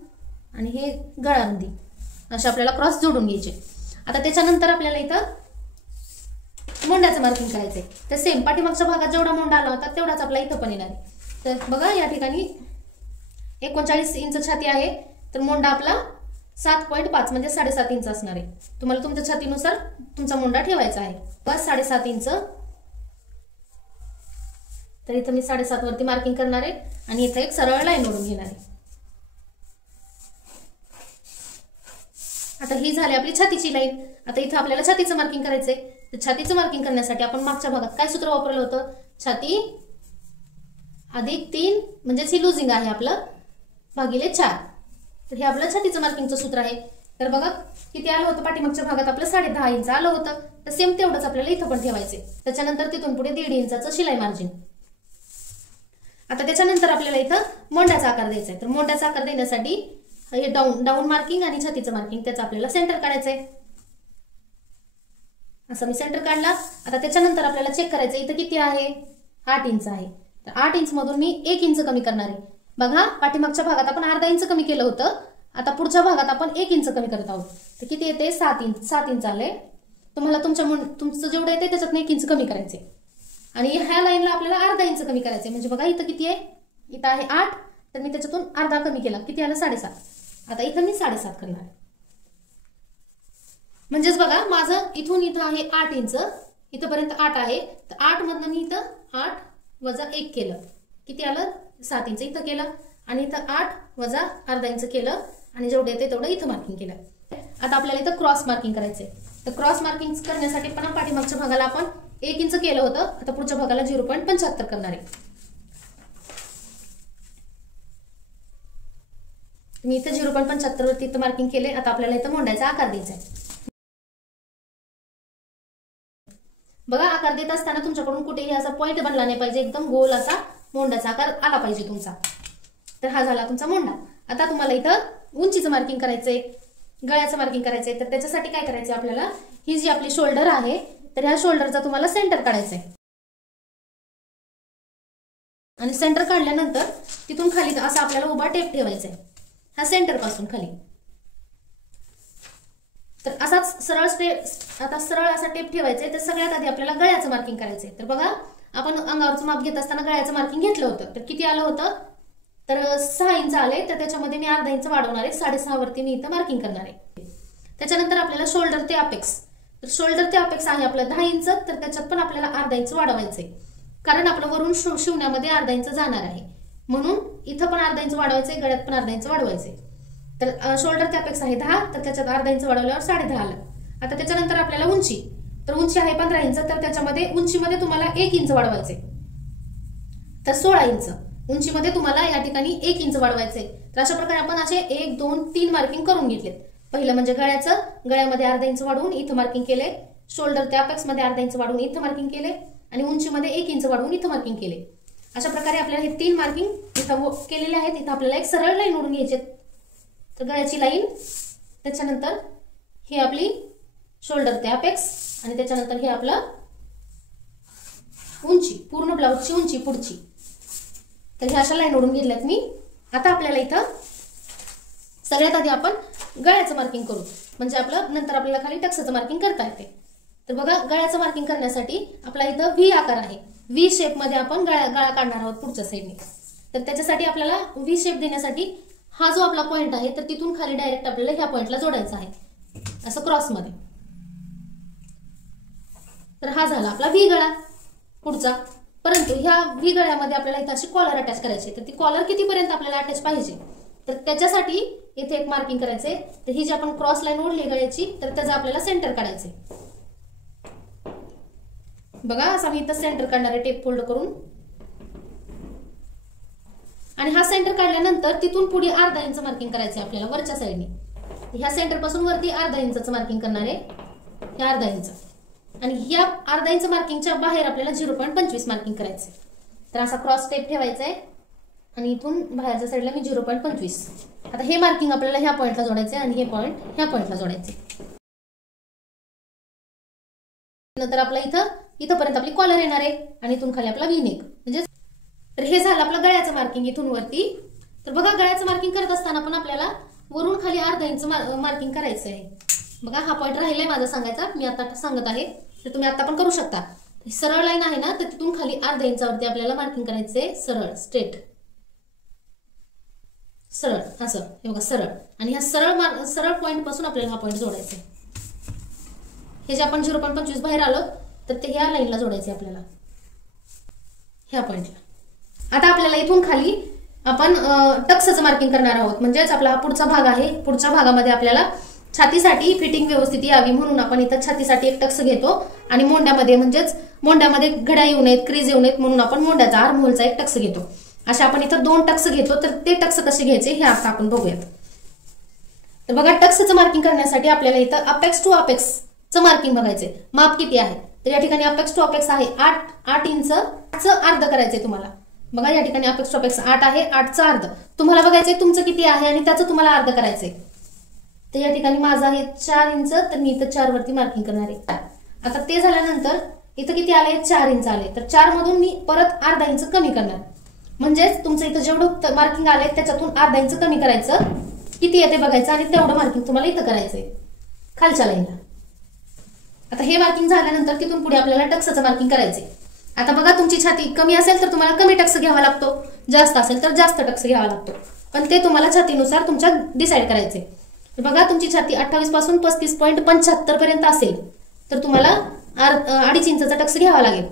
आणि हे गळारुंदी असे आपल्याला क्रॉस जोडून घ्यायचे. आता त्याच्यानंतर आपल्याला इथं मोंड्याचं मार्किंग करायचंय. तर सेम पाठीमागच्या भागात जेवढा मोंडा आला होता तेवढाच आपला इथं पण येणार आहे. तर बघा या ठिकाणी 39 इंच छाती आहे. तर मोंडा आपला 7.5 म्हणजे 7.5 इंच असणार आहे. तुम्हाला तुमच्या छातीनुसार तुमचा मोंडा ठेवायचा आहे. बस 7.5 इंच. तर इथं मी 7.5 वरती मार्किंग करणार आहे आणि इथं एक सरळ लाईन ओढून घेणार आहे. आता ही झाली आपली छातीची लाईन. आता इथं आपल्याला छातीचं मार्किंग करायचंय. तर छातीचं मार्किंग करण्यासाठी आपण मागच्या भागात काय सूत्र वापरलं होतं, छाती अधिक 3 म्हणजेच ही लुजिंग आहे आपलं भागिले 4. तर हे आपलं छातीचं मार्किंगचं सूत्र आहे. तर बघा किती आलं होतं, पाठीमागच्या भागात आपलं 10.5 इंच आलं होतं. तर सेम तेवढंच आपल्याला इथं पण ठेवायचे. त्याच्यानंतर तिथून पुढे 1.5 इंचाचं शिलाई मार्जिन. आता त्याच्यानंतर आपल्याला इथं मोंड्याचा आकार द्यायचा आहे. तर मोंड्याचा आकार देण्यासाठी हे डाऊन मार्किंग आणि छातीचं मार्किंग त्याचं आपल्याला सेंटर काढायचंय. असं मी सेंटर काढला. आता त्याच्यानंतर आपल्याला चेक करायचं इथं किती आहे, 8 इंच आहे. तर 8 इंच मधून मी 1 इंच कमी करणार आहे. बघा पाठीमागच्या भागात आपण अर्धा इंच कमी केलं होतं, आता पुढच्या भागात आपण 1 इंच कमी करत आहोत. तर किती येते, 7 इंच आले. तुम्हाला तुमचं जेवढं येते त्याच्यात 1 इंच कमी करायचे आणि ह्या लाईनला आपल्याला अर्धा इंच कमी करायचे. म्हणजे बघा इथं किती आहे, इथं आहे 8, तर मी त्याच्यातून अर्धा कमी केला, किती आलं 7.5. आता इथं मी 7.5 करणार आहे. म्हणजेच बघा माझं इथून इथं आहे 8 इंच, इथपर्यंत 8 आहे. तर 8 मधनं मी इथं 8 वजा 1 केलं, किती आलं 7 इंच इथं केलं आणि इथं 8 वजा अर्धा इंच केलं आणि जेवढं येते तेवढं इथं मार्किंग केलं. आता आपल्याला इथं क्रॉस मार्किंग करायचंय. तर क्रॉस मार्किंग करण्यासाठी पण पाठीमागच्या भागाला आपण 1 इंच केलं होतं, आता पुढच्या भागाला 0.75 करणार आहे. मी इथं 0.75 वरती इथं मार्किंग केले. आता आपल्याला इथं मोंड्याचा आकार द्यायचा आहे. बघा आकार देत असताना तुमच्याकडून कुठेही असा पॉइंट बनला नाही पाहिजे, एकदम गोल असा मोंडाचा आकार आला पाहिजे तुमचा. तर हा झाला तुमचा मोंडा. आता तुम्हाला इथं उंचीचं मार्किंग करायचंय, गळ्याचं मार्किंग करायचंय. तर त्याच्यासाठी काय करायचंय आपल्याला, ही जी आपली शोल्डर आहे तर ह्या शोल्डरचा तुम्हाला सेंटर काढायचंय आणि सेंटर काढल्यानंतर तिथून खाली असा आपल्याला उभा टेप ठेवायचा आहे, ह्या सेंटर पासून खाली. तर असाच सरळ असा टेप ठेवायचा आहे. तर सगळ्यात आधी आपल्याला गळ्याचं मार्किंग करायचंय. तर बघा आपण अंगावरचं माप घेत असताना गळ्याचं मार्किंग घेतलं होतं, तर किती आलं होतं, तर 6 इंच आले. तर त्याच्यामध्ये मी अर्धा इंच वाढवणार आहे, 6.5 वरती मी इथं मार्किंग करणार आहे. त्याच्यानंतर आपल्याला शोल्डर ते अपेक्स, तर शोल्डर ते अपेक्स आहे आपलं 10 इंच. तर त्याच्यात पण आपल्याला अर्धा इंच वाढवायचंय, कारण आपलं वरून शिवण्यामध्ये अर्धा इंच जाणार आहे, म्हणून इथं पण अर्धा इंच वाढवायचंय, गळ्यात पण अर्धा इंच वाढवायचंय. तर शोल्डर ते अपेक्स आहे 10, तर त्याच्यात अर्धा इंच वाढवल्यावर 10.5 आलं. आता त्याच्यानंतर आपल्याला उंची, तर उंची आहे 15 इंच. तर त्याच्यामध्ये उंचीमध्ये तुम्हाला 1 इंच वाढवायचे, तर 16 इंच उंचीमध्ये तुम्हाला या ठिकाणी 1 इंच वाढवायचे. तर अशा प्रकारे आपण असे 1, 2, 3 मार्किंग करून घेतलेत. पहिलं म्हणजे गळ्यामध्ये अर्धा इंच वाढवून इथं मार्किंग केले, शोल्डर ते अपेक्स मध्ये अर्धा इंच वाढवून इथं मार्किंग केले आणि उंचीमध्ये 1 इंच वाढवून इथं मार्किंग केले. अशा प्रकारे आपल्याला हे 3 मार्किंग इथं केलेले आहेत. इथं आपल्याला एक सरळ लाईन ओढून घ्यायची, तर गळ्याची लाईन, त्याच्यानंतर ही आपली शोल्डर ते अपेक्स आणि त्याच्यानंतर हे आपलं उंची, पूर्ण ब्लाउजची उंची पुढची. तर ह्या अशा लाईन ओढून घेतल्यात मी. आता आपल्याला इथं सगळ्यात आधी आपण गळ्याचं मार्किंग करू, म्हणजे आपलं नंतर आपल्याला खाली टक्सचं मार्किंग करता येते. तर बघा गळ्याचं मार्किंग करण्यासाठी आपला इथं व्ही आकार आहे, व्ही शेप मध्ये आपण गळा काढणार आहोत पुढच्या साईडने. तर त्याच्यासाठी आपल्याला व्ही शेप देण्यासाठी हा जो आपला पॉइंट आहे तर तिथून खाली डायरेक्ट आपल्याला ह्या पॉइंटला जोडायचा आहे, असं क्रॉस मध्ये. तर हा झाला आपला व्ही गळा पुढचा. परंतु ह्या व्ही गळ्यामध्ये आपल्याला इथं अशी कॉलर अटॅच करायची. तर ती कॉलर कितीपर्यंत आपल्याला अटॅच पाहिजे, तर त्याच्यासाठी इथे एक मार्किंग करायचंय. तर ही जी आपण क्रॉस लाईन ओढली गळ्याची, तर त्याचं आपल्याला सेंटर काढायचंय. बघा असं मी इथं सेंटर काढणार आहे टेप फोल्ड करून. आणि हा सेंटर काढल्यानंतर तिथून पुढे अर्धा इंच मार्किंग करायचंय आपल्याला वरच्या साईडने. ह्या सेंटर पासून वरती अर्धा इंचचं मार्किंग करणार आहे, हे अर्धा इंच. आणि या अर्धा इंच मार्किंगच्या बाहेर आपल्याला 0.25 मार्किंग करायचंय. तर असा क्रॉस टेप ठेवायचा आहे आणि इथून बाहेरच्या साईडला मी 0.25. आता हे मार्किंग आपल्याला ह्या पॉइंटला जोडायचे आणि हे पॉइंट ह्या पॉइंटला जोडायचे. नंतर आपला इथपर्यंत आपली कॉलर येणार आहे आणि इथून खाली आपला व्ही नेक, म्हणजे. तर हे झालं आपलं गळ्याचं मार्किंग इथून वरती. तर बघा गळ्याचं मार्किंग करत असताना पण आपल्याला वरून खाली अर्धा इंच मार्किंग करायचं आहे. बघा हा पॉइंट राहिलाय माझा सांगायचा, मी आता सांगत आहे, तर तुम्ही आता पण करू शकता. सरळ लाईन आहे ना, तर तिथून खाली अर्धा इंचावरती आपल्याला मार्किंग करायचंय, सरळ स्ट्रेट, सरळ असं. हे बघा सरळ. आणि ह्या सरळ पॉइंट पासून आपल्याला हा पॉइंट जोडायचा आहे. हे जे आपण 0.25 बाहेर आलो तर ते ह्या लाईनला जोडायचे आपल्याला, ह्या पॉइंटला. आता आपल्याला इथून खाली आपण टक्सचं मार्किंग करणार आहोत, म्हणजेच आपला हा पुढचा भाग आहे. पुढच्या भागामध्ये आपल्याला छातीसाठी फिटिंग व्यवस्थित यावी म्हणून आपण इथं छातीसाठी एक टक्स घेतो आणि मोंड्यामध्ये म्हणजेच मोंड्यामध्ये घड्या येऊ नयेत, क्रीज येऊ नयेत म्हणून आपण मोंड्याचा आर्महोलचा एक टक्स घेतो. अशा आपण इथं 2 टक्स घेतो. तर ते टक्स कसे घ्यायचे हे आता आपण बघूयात. तर बघा टक्सचं मार्किंग करण्यासाठी आपल्याला इथं अपेक्स टू अपेक्सचं मार्किंग बघायचंय. माप किती आहे तर या ठिकाणी अपेक्स टू अपेक्स आहे 8 इंच. 8चं अर्ध करायचंय तुम्हाला. बघा या ठिकाणी अपेक्स टू अपेक्स 8 आहे. 8चं अर्ध तुम्हाला बघायचंय तुमचं किती आहे आणि त्याचं तुम्हाला अर्ध करायचंय. तर या ठिकाणी माझं आहे 4 इंच. तर मी इथं 4 वरती मार्किंग करणार आहे. आता ते झाल्यानंतर इथं किती आले 4 इंच आले. तर 4 मधून मी परत अर्धा इंच कमी करणार. म्हणजेच तुमचं इथं जेवढं मार्किंग आलंय त्याच्यातून अर्धा इंच कमी करायचं. किती येते बघायचं आणि तेवढं मार्किंग तुम्हाला इथं करायचंय खालच्या लाईनला. आता हे मार्किंग झाल्यानंतर तिथून पुढे आपल्याला टक्सचं मार्किंग करायचंय. आता बघा तुमची छाती कमी असेल तर तुम्हाला कमी टक्स घ्यावा लागतो, जास्त असेल तर जास्त टक्स घ्यावा लागतो. पण ते तुम्हाला छातीनुसार तुमच्या डिसाईड करायचे. बघा तुमची छाती 28 पासून 35.75 पर्यंत असेल तर तुम्हाला 2.5 इंचचा टक्स घ्यावा लागेल.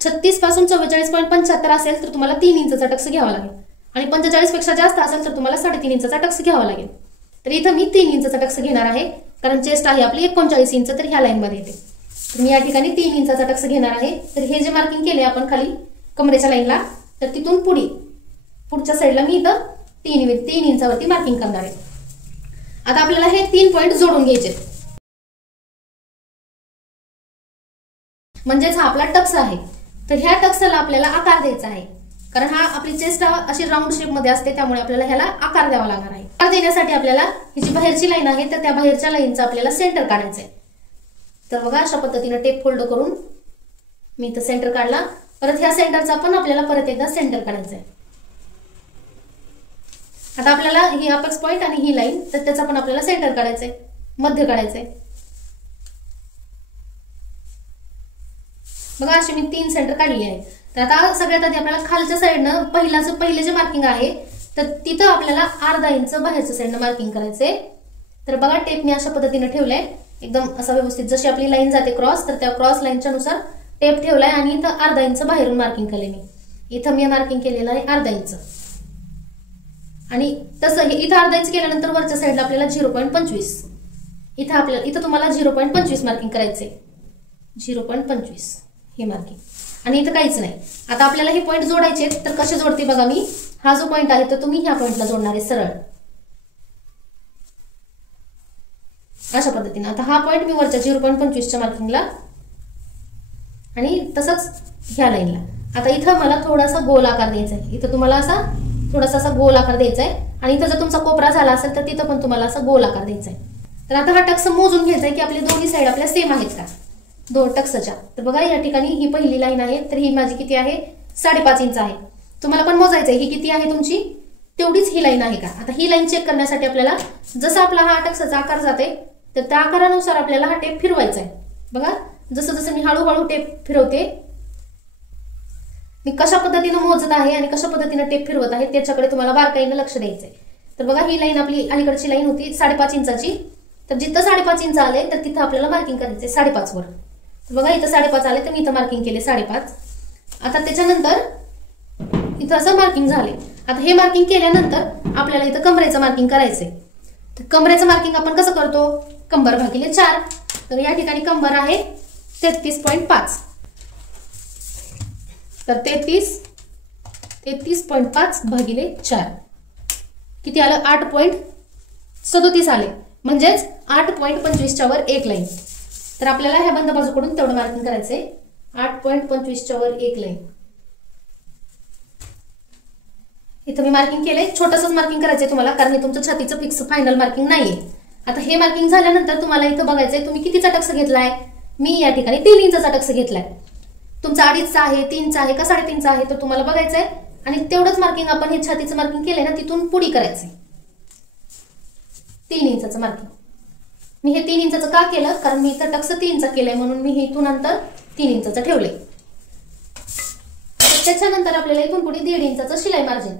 36 पासून 44.75 असेल तर तुम्हाला 3 इंचचा टक्स घ्यावा लागेल आणि 45 पेक्षा जास्त असेल तर तुम्हाला 3.5 इंचचा टक्स घ्यावा लागेल. तर इथं मी 3 इंचचा टक्स घेणार आहे कारण चेस्ट आहे आपली 39 इंच. तर ह्या लाईन मध्ये येते. तर मी या ठिकाणी 3 इंचचा टक्स घेणार आहे. तर हे जे मार्किंग केले आपण खाली कमरेच्या लाईनला तर तिथून पुढच्या साईडला मी इथं 3 इंचावरती मार्किंग करणार आहे. आता आपल्याला हे 3 पॉइंट जोडून घ्यायचे. म्हणजेच हा आपला टक्स आहे. तर ह्या टक्सला आपल्याला आकार द्यायचा आहे कारण हा आपली चेस्ट अशी राऊंड शेप मध्ये असते त्यामुळे आपल्याला ह्याला आकार द्यावा लागणार आहे. आकार देण्यासाठी आपल्याला ही जी बाहेरची लाईन आहे तर त्या बाहेरच्या लाईनचा आपल्याला सेंटर काढायचा आहे. तर बघा अशा पद्धतीने टेप फोल्ड करून मी इथं सेंटर काढला. परत ह्या सेंटरचा पण आपल्याला परत एकदा सेंटर काढायचा आहे. आता आपल्याला ही अपेक्स पॉइंट आणि ही लाईन तर त्याचा पण आपल्याला सेंटर काढायचंय, मध्य काढायचंय. बघा अशी मी 3 सेंटर काढली आहे. तर आता सगळ्यात आधी आपल्याला खालच्या साईडनं पहिले जे मार्किंग आहे तर तिथं आपल्याला अर्धा इंच बाहेरच्या साईडनं मार्किंग करायचंय. तर बघा टेप मी अशा पद्धतीने ठेवलाय एकदम असा व्यवस्थित. जशी आपली लाईन जाते क्रॉस तर त्या क्रॉस लाईनच्या नुसार टेप ठेवलाय आणि इथं अर्धा इंच बाहेरून मार्किंग केले मी. इथं मी मार्किंग केलेलं आहे अर्धा इंच आणि तसं इथं अर्धा इंच केल्यानंतर वरच्या साईडला आपल्याला 0.25 इथं तुम्हाला 0.25 मार्किंग करायचंय. 0.25 हे मार्किंग आणि इथं काहीच नाही. आता आपल्याला हे पॉइंट जोडायचे तर कसे जोडते बघा मी. हा जो पॉइंट आहे तर तुम्ही ह्या पॉइंटला जोडणार आहे सरळ अशा पद्धतीने. आता हा पॉइंट मी वरच्या 0.25च्या मार्किंगला आणि तसंच ह्या लाईनला. आता इथं मला थोडासा गोल आकार द्यायचा आहे. इथं तुम्हाला असा थोडासा असा गोल आकार द्यायचा आहे आणि इथं जर तुमचा कोपरा झाला असेल तर तिथं पण तुम्हाला असा गोल आकार द्यायचा आहे. तर आता हा टक्स मोजून घ्यायचा आहे की आपले दोन्ही साईड आपल्या सेम आहेत का 2 टक्सच्या. तर बघा या ठिकाणी ही पहिली लाईन आहे तर ही माझी किती आहे 5.5 इंच आहे. तुम्हाला पण मोजायचं आहे ही किती आहे तुमची तेवढीच ही लाईन आहे का. आता ही लाईन चेक करण्यासाठी आपल्याला जसं आपला हा टक्सचा आकार जाते तर त्या आकारानुसार आपल्याला हा टेप फिरवायचा आहे. बघा जसं जसं मी हळूहळू टेप फिरवते मी कशा पद्धतीने मोजत आहे आणि कशा पद्धतीने टेप फिरवत आहे त्याच्याकडे तुम्हाला बारकाईने लक्ष द्यायचंय. तर बघा ही लाईन आपली अलीकडची लाईन होती 5.5 इंचाची. तर जिथं 5.5 इंच आले तर तिथं आपल्याला मार्किंग करायचंय 5.5 वर. बघा इथं 5.5 आले तर मी इथं मार्किंग केले 5.5. आता त्याच्यानंतर इथं असं मार्किंग झाले. आता हे मार्किंग केल्यानंतर आपल्याला इथं कमरेचं मार्किंग करायचंय. तर कमरेचं मार्किंग आपण कसं करतो कंबर भागिले 4. तर या ठिकाणी कंबर आहे 33.5. तर 33.5 भागिले 4 किती आलं 8.37 आले. म्हणजेच 8.25च्या वर एक लाईन. तर आपल्याला ह्या बंद बाजूकडून तेवढं मार्किंग करायचंय 8.25च्या वर एक लाईन. इथं मी मार्किंग केलंय. छोटंसंच मार्किंग करायचंय तुम्हाला कारण हे तुमचं छातीचं फिक्स फायनल मार्किंग नाहीये. आता हे मार्किंग झाल्यानंतर तुम्हाला इथं बघायचंय तुम्ही कितीचा टक्स घेतलाय. मी या ठिकाणी 3 इंचाचा टक्स घेतलाय. तुमचा 2.5चा आहे 3चा आहे का 3.5चा आहे तर तुम्हाला बघायचंय आणि तेवढंच मार्किंग आपण हे छातीचं मार्किंग केलंय ना तिथून पुढे करायचंय 3 इंचाचं मार्किंग. मी हे 3 इंचाचं का केलं कारण मी इथं टक्स 3चा केलंय म्हणून मी हे इथून नंतर 3 इंचाचं ठेवलंय. त्याच्यानंतर आपल्याला इथून पुढे 1.5 इंचाचं शिलाई मार्जिन.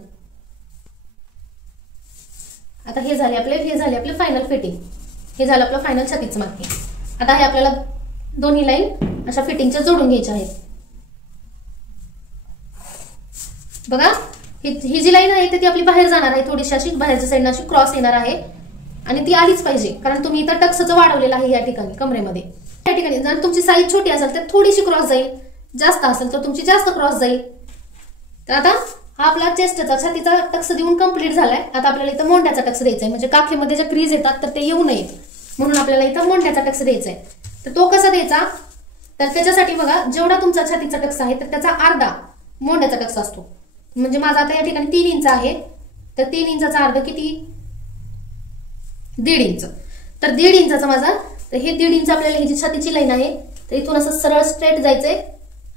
आता हे झाले आपले फायनल फिटिंग. हे झालं आपलं फायनल छातीचं मार्किंग. आता हे आपल्याला दोन्ही लाईन अशा फिटिंगच्या जोडून घ्यायच्या आहेत. बघा ही जी लाईन आहे ती आपली बाहेर जाणार आहे थोडीशी अशी बाहेरच्या साईडनं अशी क्रॉस येणार आहे. आणि ती आलीच पाहिजे, कारण तुम्ही इथं टक्सचं वाढवलेलं आहे या ठिकाणी कमरेमध्ये. या ठिकाणी जर तुमची साईज छोटी असेल तर थोडीशी क्रॉस जाईल, जास्त असेल तर तुमची जास्त क्रॉस जाईल. तर आता हा आपला चेस्टचा छातीचा टक्स देऊन कंप्लीट झालाय. आता आपल्याला इथं मोंढ्याचा टक्स द्यायचा आहे, म्हणजे काखेमध्ये जे क्रीज येतात तर ते येऊ नयेत म्हणून आपल्याला इथं मोंढ्याचा टक्स द्यायचा आहे. तर तो कसा द्यायचा, तर त्याच्यासाठी बघा जेवढा तुमचा छातीचा टक्स आहे तर त्याचा अर्धा मोंढ्याचा टक्स असतो. म्हणजे माझा आता या ठिकाणी 3 इंच आहे, तर 3 इंचाचा अर्धा किती, 1.5 इंच. तर 1.5 इंचाचा माझा, तर हे 1.5 इंच आपल्याला ही जी छातीची लाईन आहे तर इथून असं सरळ स्ट्रेट जायचंय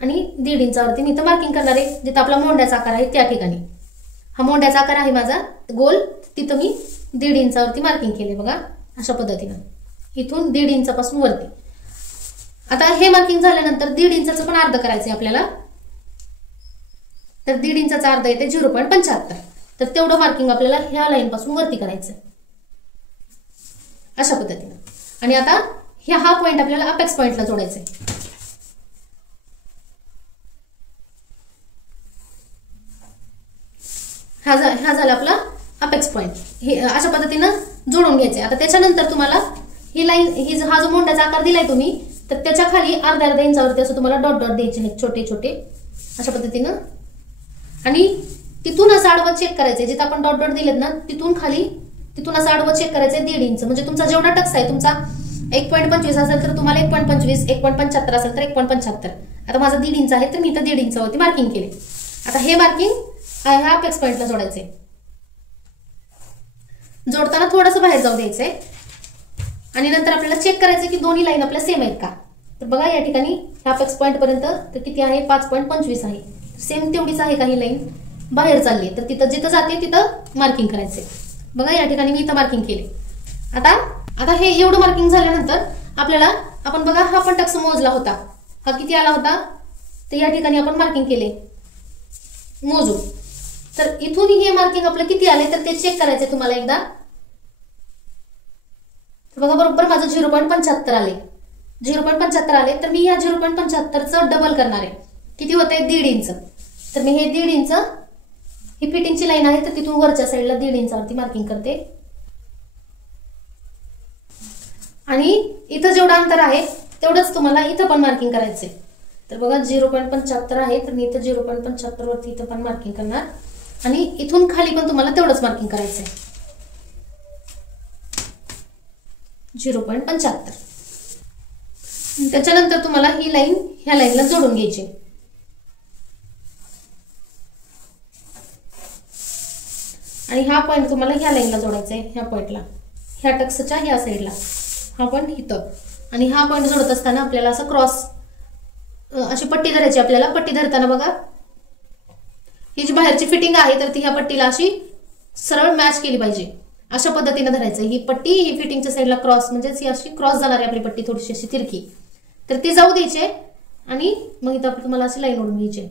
आणि 1.5 इंचावरती मी इथं मार्किंग करणार आहे. जिथं आपला मोंढ्याचा आकार आहे त्या ठिकाणी, हा मोंढ्याचा आकार आहे माझा गोल, तिथं मी 1.5 इंचावरती मार्किंग केले. बघा अशा पद्धतीनं इथून 1.5 इंचापासून वरती. आता हे मार्किंग झाल्यानंतर 1.5 इंचाचं पण अर्ध करायचंय आपल्याला. तर 1.5 इंचाचा अर्ध येते 0.75. तर तेवढं मार्किंग आपल्याला ह्या लाईन पासून वरती करायचंय अशा पद्धतीनं. आणि आता हा पॉइंट आपल्याला अपेक्स पॉइंटला जोडायचंय. हा झाला आपला अपेक्स पॉइंट. हे अशा पद्धतीनं जोडून घ्यायचंय. आता त्याच्यानंतर तुम्हाला ही लाईन, हा जो मोंढ्याचा आकार दिलाय तुम्ही, तर त्याच्या खाली अर्धा इंचावरती असं तुम्हाला डॉट डॉट द्यायचे आहेत छोटे छोटे अशा पद्धतीनं. आणि तिथून असं आडवं चेक करायचंय, जिथं आपण डॉट डॉट दिलेत ना तिथून खाली, तिथून असं आडवं चेक करायचंय 1.5 इंच. म्हणजे तुमचा जेवढा टक्स आहे, तुमचा 1.25 असेल तर तुम्हाला 1.25, 1.75 असेल तर 1.75. आता माझा 1.5 इंच आहे तर मी इथं 1.5 इंचावरती मार्किंग केले. आता हे मार्किंग ह्या अपेक्स पॉइंटला जोडायचंय. जोडताना थोडंसं बाहेर जाऊ द्यायचंय आणि नंतर आपल्याला चेक करायचं की दोन्ही लाईन आपल्या सेम आहेत का. तर बघा या ठिकाणी ह्या अपेक्स पॉइंट पर्यंत तर किती आहे, 5.25 आहे. सेम तेवढीच आहे का ही लाईन, बाहेर चालली तर तिथं जिथं जाते तिथं मार्किंग करायचंय. बघा या ठिकाणी मी इथं मार्किंग केले. आता हे एवढं मार्किंग झाल्यानंतर आपल्याला, आपण बघा हा पण टक्स मोजला होता, हा किती आला होता, तर या ठिकाणी आपण मार्किंग केले मोजू. तर इथून हे मार्किंग आपलं किती आले तर ते चेक करायचंय तुम्हाला एकदा. बघा बरोबर माझं 0.75 आले. 0.75 आले तर मी या 0.75चं डबल करणार आहे. किती होत आहे, 1.5 इंच. तर मी हे 1.5 इंच, ही फिटिंगची लाईन आहे तर तिथून वरच्या साईडला 1.5 इंचावरती मार्किंग करते. आणि इथं जेवढं अंतर आहे तेवढंच तुम्हाला इथं पण मार्किंग करायचंय. तर बघा 0.75 आहे तर मी इथं 0.75 वरती इथं पण मार्किंग करणार आणि इथून खाली पण तुम्हाला तेवढंच मार्किंग करायचंय 0.75. त्याच्यानंतर तुम्हाला ही लाईन ह्या लाईनला जोडून घ्यायची. आणि हा पॉइंट तुम्हाला ह्या लाईनला जोडायचा आहे, ह्या पॉइंटला, ह्या टक्सच्या ह्या साईडला, हा पॉइंट इथं. आणि हा पॉइंट जोडत असताना आपल्याला असं क्रॉस अशी पट्टी धरायची. आपल्याला पट्टी धरताना बघा ही जी बाहेरची फिटिंग आहे तर ती ह्या पट्टीला अशी सरळ मॅच केली पाहिजे अशा पद्धतीने धरायचं. ही पट्टी ही फिटिंगच्या साईडला क्रॉस, म्हणजे ही अशी क्रॉस जाणार आहे आपली पट्टी, थोडीशी अशी तिरकी, तर ती जाऊ द्यायची. आणि मग इथं तुम्हाला अशी लाईन ओढून घ्यायची.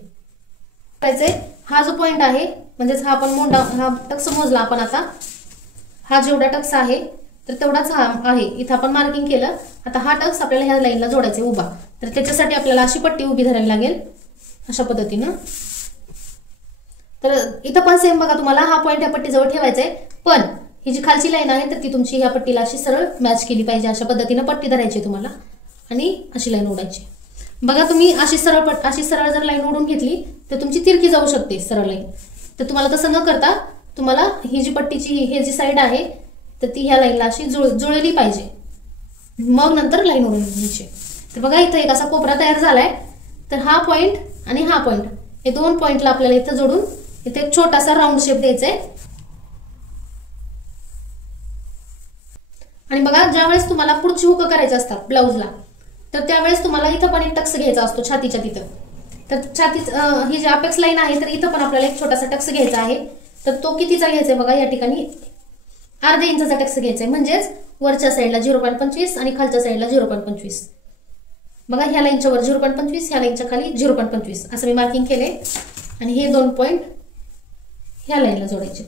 हा जो पॉइंट आहे म्हणजेच हा आपण मोंढा, हा टक्स मोजला आपण. आता हा जेवढा टक्स आहे तर तेवढाच हा आहे, इथं आपण मार्किंग केलं. आता हा टक्स आपल्याला ह्या लाईनला जोडायचा उभा, तर त्याच्यासाठी आपल्याला अशी पट्टी उभी धरावी लागेल अशा पद्धतीनं. तर इथं पण सेम बघा तुम्हाला हा पॉइंट ह्या पट्टीजवळ ठेवायचा आहे, पण ही जी खालची लाईन आहे तर ती तुमची ह्या पट्टीला अशी सरळ मॅच केली पाहिजे अशा पद्धतीनं पट्टी धरायची तुम्हाला आणि अशी लाईन ओढायची. बघा तुम्ही अशी सरळ जर लाईन ओढून घेतली तर तुमची तिरकी जाऊ शकते सरळ लाईन. तर तुम्हाला तसं न करता तुम्हाला ही जी पट्टीची हे जी साईड आहे तर ती ह्या लाईनला अशी जुळली पाहिजे, मग नंतर लाईन ओढून घ्यायची. तर बघा इथं एक असा कोपरा तयार झालाय. तर हा पॉइंट आणि हा पॉइंट हे दोन पॉइंटला आपल्याला इथं जोडून इथे एक छोटासा राऊंड शेप द्यायचा आहे. आणि बघा ज्यावेळेस तुम्हाला पुढची हुक करायची असतात ब्लाऊजला तर त्यावेळेस तुम्हाला इथं पण एक टक्स घ्यायचा असतो छातीच्या तिथं. तर छातीच ही जी अपेक्स लाईन आहे तर इथं पण आपल्याला एक छोटासा टक्स घ्यायचा आहे. तर तो कितीचा घ्यायचा आहे बघा, या ठिकाणी अर्ध्या इंचाचा टक्स घ्यायचा आहे, म्हणजेच वरच्या साईडला 0.25 आणि खालच्या साईडला 0.25. बघा ह्या लाईनच्या वर 0.25, ह्या लाईनच्या खाली 0.25 असं मी मार्किंग केले. आणि हे दोन पॉइंट ह्या लाईनला जोडायचे,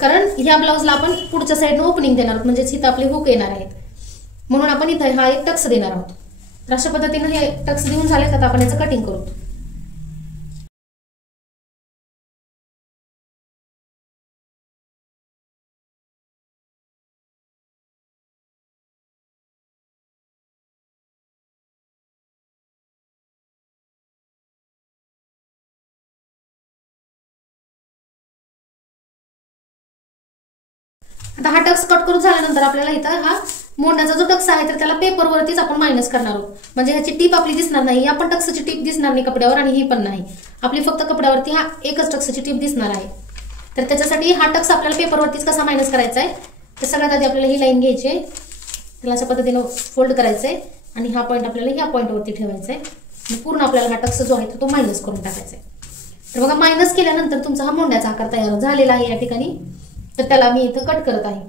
कारण ह्या ब्लाऊजला आपण पुढच्या साईडने ओपनिंग देणार आहोत, म्हणजेच इथं आपले हुक येणार आहेत, म्हणून आपण इथं हा एक टक्स देणार आहोत. तर अशा पद्धतीने हे टक्स देऊन झाले तर आपण याचं कटिंग करू. आता हा टक्स कट करून झाल्यानंतर आपल्याला इथं हा मोंड्याचा जो टक्स आहे तर त्याला पेपरवरतीच आपण मायनस करणार आहोत. म्हणजे ह्याची टीप आपली दिसणार नाही, या पण टक्सची टीप दिसणार नाही कपड्यावर आणि ही पण नाही. आपली फक्त कपड्यावरती हा एकच टक्सची टीप दिसणार आहे. तर त्याच्यासाठी हा टक्स आपल्याला पेपरवरतीच कसा मायनस करायचा आहे तर सगळ्यात आधी आपल्याला ही लाईन घ्यायची आहे, त्याला अशा पद्धतीने फोल्ड करायचं आहे आणि हा पॉईंट आपल्याला ह्या पॉईंटवरती ठेवायचा आहे. पूर्ण आपल्याला हा टक्स जो आहे तो मायनस करून टाकायचा आहे. तर बघा मायनस केल्यानंतर तुमचा हा मोंड्याचा आकार तयार झालेला आहे या ठिकाणी. तर त्याला मी इथं कट करत आहे.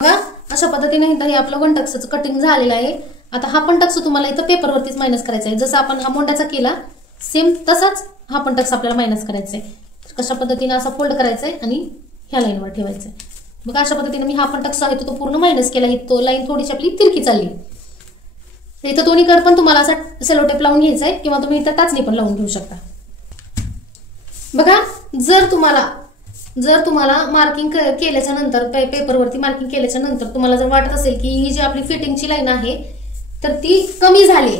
बघा अशा पद्धतीने इथं हे आपलं 1 टक्सचं कटिंग झालेलं आहे. आता हा पण टक्स तुम्हाला इथं पेपरवरतीच मायनस करायचा आहे. जसं आपण हा मोंड्याचा केला सेम तसाच हा पण टक्स आपल्याला मायनस करायचा आहे. कशा पद्धतीने असा फोल्ड करायचा आहे आणि ह्या लाईनवर ठेवायचं आहे. बघा अशा पद्धतीने मी हा पण टक्स आहे तो पूर्ण मायनस केला. तो लाईन थोडीशी आपली तिरकी चालली. इथं दोन्हीकडे पण तुम्हाला असा सेलोटेप लावून घ्यायचा आहे किंवा तुम्ही इथं टाचणी पण लावून घेऊ शकता. बघा जर तुम्हाला मार्किंग केल्याच्या नंतर पेपरवरती मार्किंग केल्याच्या नंतर तुम्हाला जर वाटत असेल की ही जी आपली फिटिंगची लाईन आहे तर ती कमी झाली,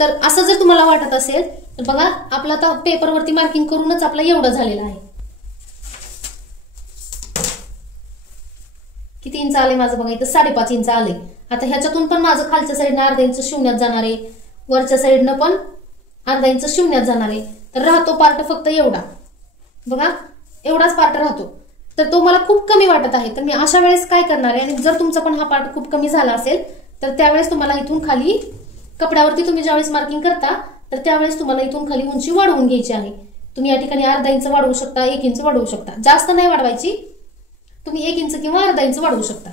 तर असं जर तुम्हाला वाटत असेल तर बघा आपला आता पेपरवरती मार्किंग करूनच आपला एवढं झालेलं आहे. किती इंच आले माझं बघा इथं 5.5 इंच आले. आता ह्याच्यातून पण माझं खालच्या साईडनं अर्धा इंच शिवण्यात जाणार आहे, वरच्या साईडनं पण अर्धा इंच शिवण्यात जाणार आहे. तर राहतो पार्ट फक्त एवढा, बघा एवढाच पार्ट राहतो. तर तो मला खूप कमी वाटत आहे. तर मी अशा वेळेस काय करणार आहे, आणि जर तुमचा पण हा पार्ट खूप कमी झाला असेल तर त्यावेळेस तुम्हाला इथून खाली कपड्यावरती तुम्ही ज्यावेळेस मार्किंग करता तर त्यावेळेस तुम्हाला इथून खाली उंची वाढवून घ्यायची आहे. तुम्ही या ठिकाणी अर्धा इंच वाढवू शकता, 1 इंच वाढवू शकता, जास्त नाही वाढवायची. तुम्ही 1 इंच किंवा अर्धा इंच वाढवू शकता.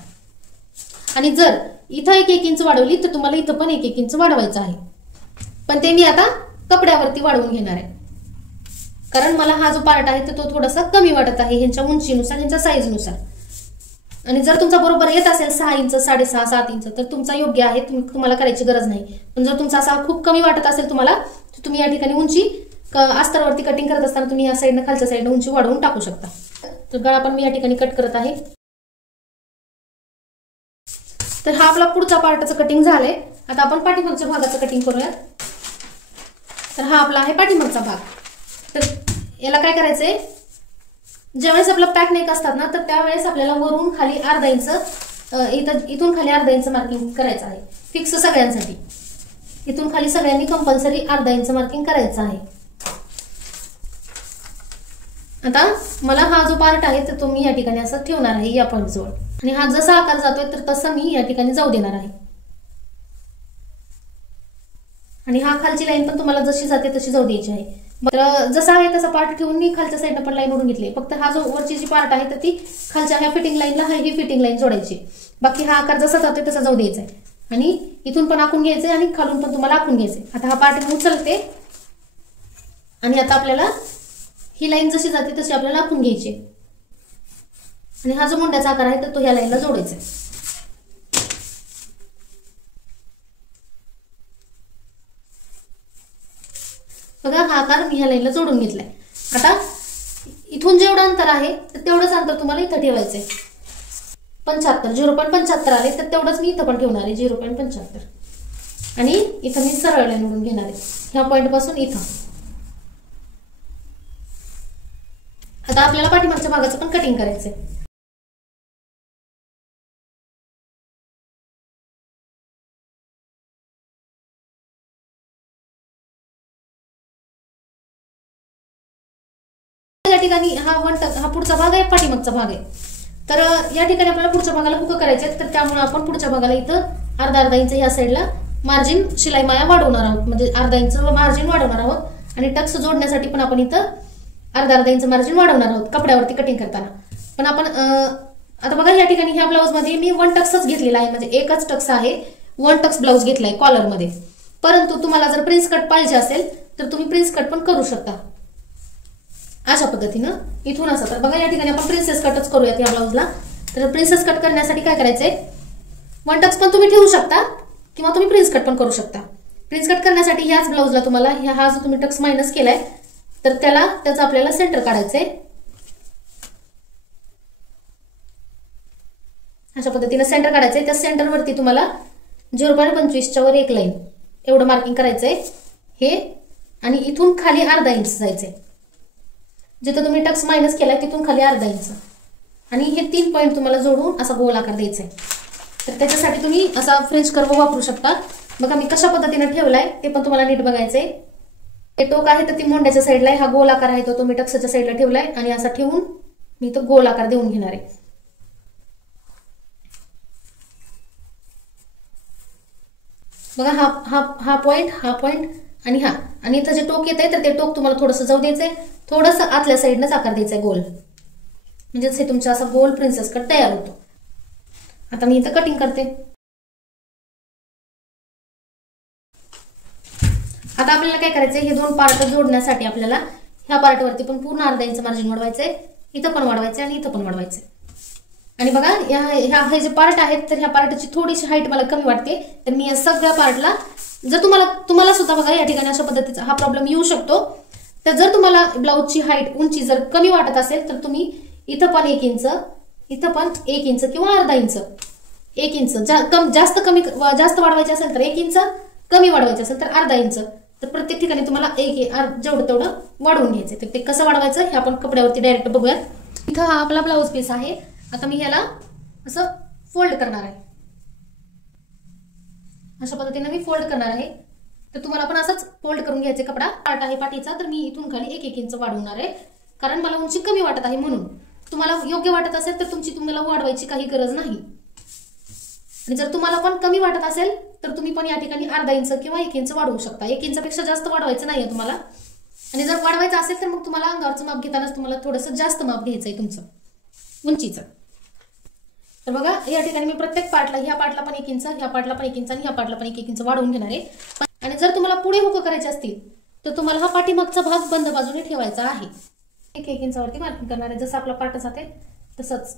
आणि जर इथं 1 इंच वाढवली तर तुम्हाला इथं पण 1 इंच वाढवायचं आहे. पण ते मी आता कपड्यावरती वाढवून घेणार आहे, कारण मला हा जो पार्ट आहे तो थोडासा कमी वाटत आहे ह्यांच्या उंचीनुसार, ह्यांच्या साईजनुसार. आणि जर तुमचा बरोबर येत असेल 6 इंच, 6.5, 7 इंच तर तुमचा योग्य आहे, तुम्हाला करायची गरज नाही. पण जर तुमचा असा खूप कमी वाटत असेल तुम्हाला तर तुम्ही या ठिकाणी उंची अस्तरवरती कटिंग करत असताना तुम्ही या साईडनं खालच्या साईडनं उंची वाढवून टाकू शकता. तर गळा पण मी या ठिकाणी कट करत आहे. तर हा आपला पुढचा पार्टचं कटिंग झालंय. आता आपण पाठीमागच्या भागाचं कटिंग करूयात. तर हा आपला आहे पाठीमागचा भाग. तर याला काय करायचंय, ज्यावेळेस आपला पॅक नेक असतात ना तर त्यावेळेस आपल्याला वरून खाली अर्धा इंच, इथून खाली अर्धा इंच मार्किंग करायचं आहे फिक्स सगळ्यांसाठी. इथून खाली सगळ्यांनी कंपल्सरी अर्धा इंच मार्किंग करायचं आहे. आता मला हा जो पार्ट आहे तर तो मी या ठिकाणी असं ठेवणार आहे या पॉइंट जवळ, आणि हा जसा आकार जातोय तर तसा मी या ठिकाणी जाऊ देणार आहे. आणि हा खालची लाईन पण तुम्हाला जशी जाते तशी जाऊ द्यायची आहे. तर जसा आहे तसा पार्ट ठेवून मी खालच्या साईडनं पण लाईन ओढून घेतली. फक्त हा जो वरची जी पार्ट आहे तर ती खालच्या ह्या फिटिंग लाईनला ही फिटिंग लाईन जोडायची. बाकी हा आकार जसा जातोय तसा जाऊ द्यायचा आहे. आणि इथून पण आखून घ्यायचंय आणि खालून पण तुम्हाला आखून घ्यायचंय. आता हा पार्ट मी उचलते आणि आता आपल्याला ही लाईन जशी जाते तशी आपल्याला आखून घ्यायची. आणि हा जो मुंड्याचा आकार आहे तर तो ह्या लाईनला जोडायचा आहे. बघा हा आकार मी ह्या लाईनला जोडून घेतलाय. आता इथून जेवढं अंतर आहे तर तेवढंच अंतर तुम्हाला इथं ठेवायचंय. 75 0.75 आले तर तेवढंच मी इथं पण ठेवणार आहे 0.75. आणि इथं मी सरळ लाईन ओढून घेणार आहे ह्या पॉइंट पासून इथं. आता आपल्याला पाठीमागच्या भागाचं पण कटिंग करायचंय. या ठिकाणी हा पुढचा भाग आहे, पाठीमागचा भाग आहे. तर या ठिकाणी आपल्याला पुढच्या भागाला हुक करायचे, तर त्यामुळे आपण पुढच्या भागाला इथं अर्धा इंच या साईडला मार्जिन शिलाई माया वाढवणार आहोत, म्हणजे अर्धा इंच मार्जिन वाढवणार आहोत. आणि टक्स जोडण्यासाठी पण आपण इथं अर्धा इंच मार्जिन वाढवणार आहोत कपड्यावरती कटिंग करताना. पण आपण आता बघा या ठिकाणी ह्या ब्लाऊज मध्ये मी 1 टक्सच घेतलेला आहे, म्हणजे एकच टक्स आहे, 1 टक्स ब्लाऊज घेतलाय कॉलर मध्ये. परंतु तुम्हाला जर प्रिन्स कट पाहिजे असेल तर तुम्ही प्रिन्स कट पण करू शकता अशा पद्धतीनं इथून असं. तर बघा या ठिकाणी आपण प्रिन्सेस कटच करूयात या ब्लाऊजला. तर प्रिन्सेस कट करण्यासाठी काय करायचंय, 1 टक्स पण तुम्ही ठेवू शकता किंवा तुम्ही प्रिन्स कट पण करू शकता. प्रिन्स कट करण्यासाठी ह्याच ब्लाऊजला तुम्हाला हा जो तुम्ही टक्स मायनस केलाय तर त्याचं आपल्याला सेंटर काढायचंय. अशा पद्धतीने सेंटर काढायचंय. त्या सेंटरवरती तुम्हाला 0.25च्या वर एक लाईन एवढं मार्किंग करायचंय हे, आणि इथून खाली अर्धा इंच जायचंय. जिथं तुम्ही टक्स मायनस केलाय तिथून खाली अर्धा इंच आणि हे 3 पॉईंट तुम्हाला जोडून असा गोल आकार द्यायचा आहे. तर त्याच्यासाठी तुम्ही असा फ्रेंच कर्व वापरू शकता. बघा मी कशा पद्धतीने ठेवलाय ते पण तुम्हाला नीट बघायचंय. हे टोक आहे तर ती मोंड्याच्या साईडला आहे, हा गोल आकार आहे तो मी टक्सच्या साईडला ठेवलाय आणि असा ठेवून मी तो गोल आकार देऊन घेणार आहे. बघा हा पॉइंट आणि हा आणि इथं जे टोक येत आहे तर ते टोक तुम्हाला थोडंसं जाऊ द्यायचंय, थोडंसं आतल्या साईडनंच आकार द्यायचा गोल, म्हणजे हे तुमचा असा गोल प्रिन्सेस कट तयार होतो. आता मी इथं कटिंग करते. आता आपल्याला काय करायचंय, हे 2 पार्ट जोडण्यासाठी आपल्याला ह्या पार्टवरती पण पूर्ण अर्धा इंच मार्जिन वाढवायचंय, इथं पण वाढवायचंय आणि इथं पण वाढवायचंय. आणि बघा हे जे पार्ट आहेत तर ह्या पार्टची थोडीशी हाईट मला कमी वाटते, तर मी या सगळ्या पार्टला जर तुम्हाला सुद्धा बघा या ठिकाणी अशा पद्धतीचा हा प्रॉब्लेम येऊ शकतो. तर जर तुम्हाला ब्लाऊजची हाईट उंची जर कमी वाटत असेल तर तुम्ही इथं पण 1 इंच, इथं पण 1 इंच किंवा अर्धा इंच, 1 इंच जास्त वाढवायचे असेल तर 1 इंच, कमी वाढवायचे असेल तर अर्धा इंच. तर प्रत्येक ठिकाणी तुम्हाला जेवढं तेवढं वाढवून घ्यायचं. तर ते कसं वाढवायचं हे आपण कपड्यावरती डायरेक्ट बघूयात. इथं हा आपला ब्लाऊज पीस आहे. आता मी ह्याला असं फोल्ड करणार आहे, अशा पद्धतीने मी फोल्ड करणार आहे. तर तुम्हाला पण असंच फोल्ड करून घ्यायचे. कपडा पार्ट आहे पाठीचा, तर मी इथून खाली 1 इंच वाढवणार आहे, कारण मला उंची कमी वाटत आहे म्हणून. तुम्हाला योग्य वाटत असेल तर तुम्हाला वाढवायची काही गरज नाही. आणि जर तुम्हाला पण कमी वाटत असेल तर तुम्ही पण या ठिकाणी अर्धा इंच किंवा 1 इंच वाढवू शकता. 1 इंचापेक्षा जास्त वाढवायचं नाहीये तुम्हाला. आणि जर वाढवायचं असेल तर मग तुम्हाला अंगावरचं माप घेतानाच तुम्हाला थोडंसं जास्त माप घ्यायचंय तुमचं उंचीचं. तर बघा या ठिकाणी मी प्रत्येक पार्टला, ह्या पार्टला पण 1 इंच, ह्या पार्टला पण 1 इंच आणि ह्या पार्टला पण 1 इंच वाढवून घेणार आहे. आणि जर तुम्हाला पुढे हुक करायचे असतील तर तुम्हाला हा पाठीमागचा भाग बंद बाजूने ठेवायचा आहे. 1 इंचावरती मार्किंग करणार आहे, जसं आपला पार्ट जाते तसंच.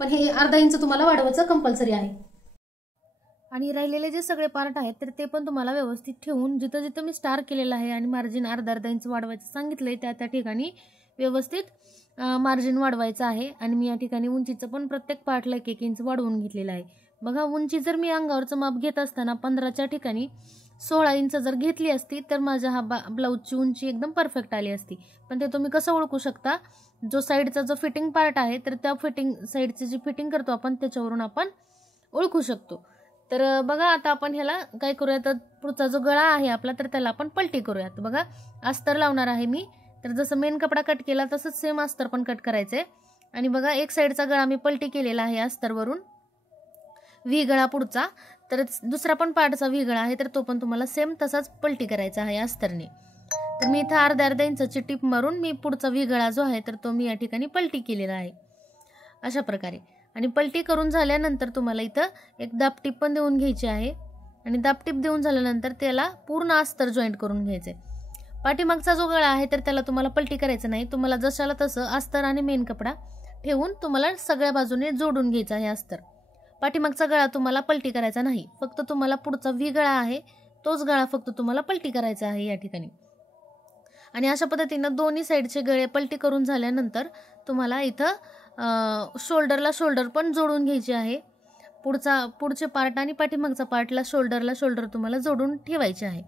पण हे अर्धा इंच तुम्हाला वाढवायचं कंपल्सरी आहे. आणि राहिलेले जे सगळे पार्ट आहेत तर ते पण तुम्हाला व्यवस्थित ठेवून जिथं जिथं मी स्टार केलेलं आहे आणि मार्जिन अर्धा इंच वाढवायचं सांगितलंय त्या ठिकाणी व्यवस्थित मार्जिन वाढवायचं आहे. आणि मी या ठिकाणी उंचीचं पण प्रत्येक पार्टला 1 इंच वाढवून घेतलेलं आहे. बघा उंची जर मी अंगावरचं माप घेत असताना 15च्या ठिकाणी 16 इंच जर घेतली असती तर माझ्या हा ब्लाऊजची उंची एकदम परफेक्ट आली असती. पण ते तुम्ही कसं ओळखू शकता, जो साईडचा जो फिटिंग पार्ट आहे तर त्या साईडची जी फिटिंग करतो आपण त्याच्यावरून आपण ओळखू शकतो. तर बघा आता आपण ह्याला काय करूया, तर पुढचा जो गळा आहे आपला तर त्याला आपण पलटी करूयात. बघा अस्तर लावणार आहे मी. तर जसं मेन कपडा कट केला तसंच सेम अस्तर पण कट करायचंय. आणि बघा एक साईडचा गळा मी पलटी केलेला आहे अस्तरवरून, व्ही गळा पुढचा. तर दुसरा पण पार्टचा व्ही गळा आहे तर तो पण तुम्हाला सेम तसाच पलटी करायचा आहे अस्तरने. तर मी इथं अर्धा इंचाची टिप मारून मी पुढचा व्ही गळा जो आहे तर तो मी या ठिकाणी पलटी केलेला आहे अशा प्रकारे. आणि पलटी करून झाल्यानंतर तुम्हाला इथं एक दाबटीप पण देऊन घ्यायची आहे. आणि दाबटीप देऊन झाल्यानंतर त्याला पूर्ण अस्तर जॉईंट करून घ्यायचंय. पाठीमागचा जो गळा आहे तर त्याला तुम्हाला पलटी करायचं नाही, तुम्हाला जशाला तसं अस्तर आणि मेन कपडा ठेवून तुम्हाला सगळ्या बाजूने जोडून घ्यायचं आहे अस्तर. पाठीमागचा गळा तुम्हाला पलटी करायचा नाही, फक्त तुम्हाला पुढचा व्ही गळा आहे तोच गळा फक्त तुम्हाला पलटी करायचा आहे या ठिकाणी. आणि अशा पद्धतीनं दोन्ही साईडचे गळे पलटी करून झाल्यानंतर तुम्हाला इथं शोल्डरला शोल्डर पण जोडून घ्यायचे आहे. पुढचे पार्ट आणि पाठीमागचा पार्टला शोल्डरला शोल्डर तुम्हाला जोडून ठेवायचे आहे.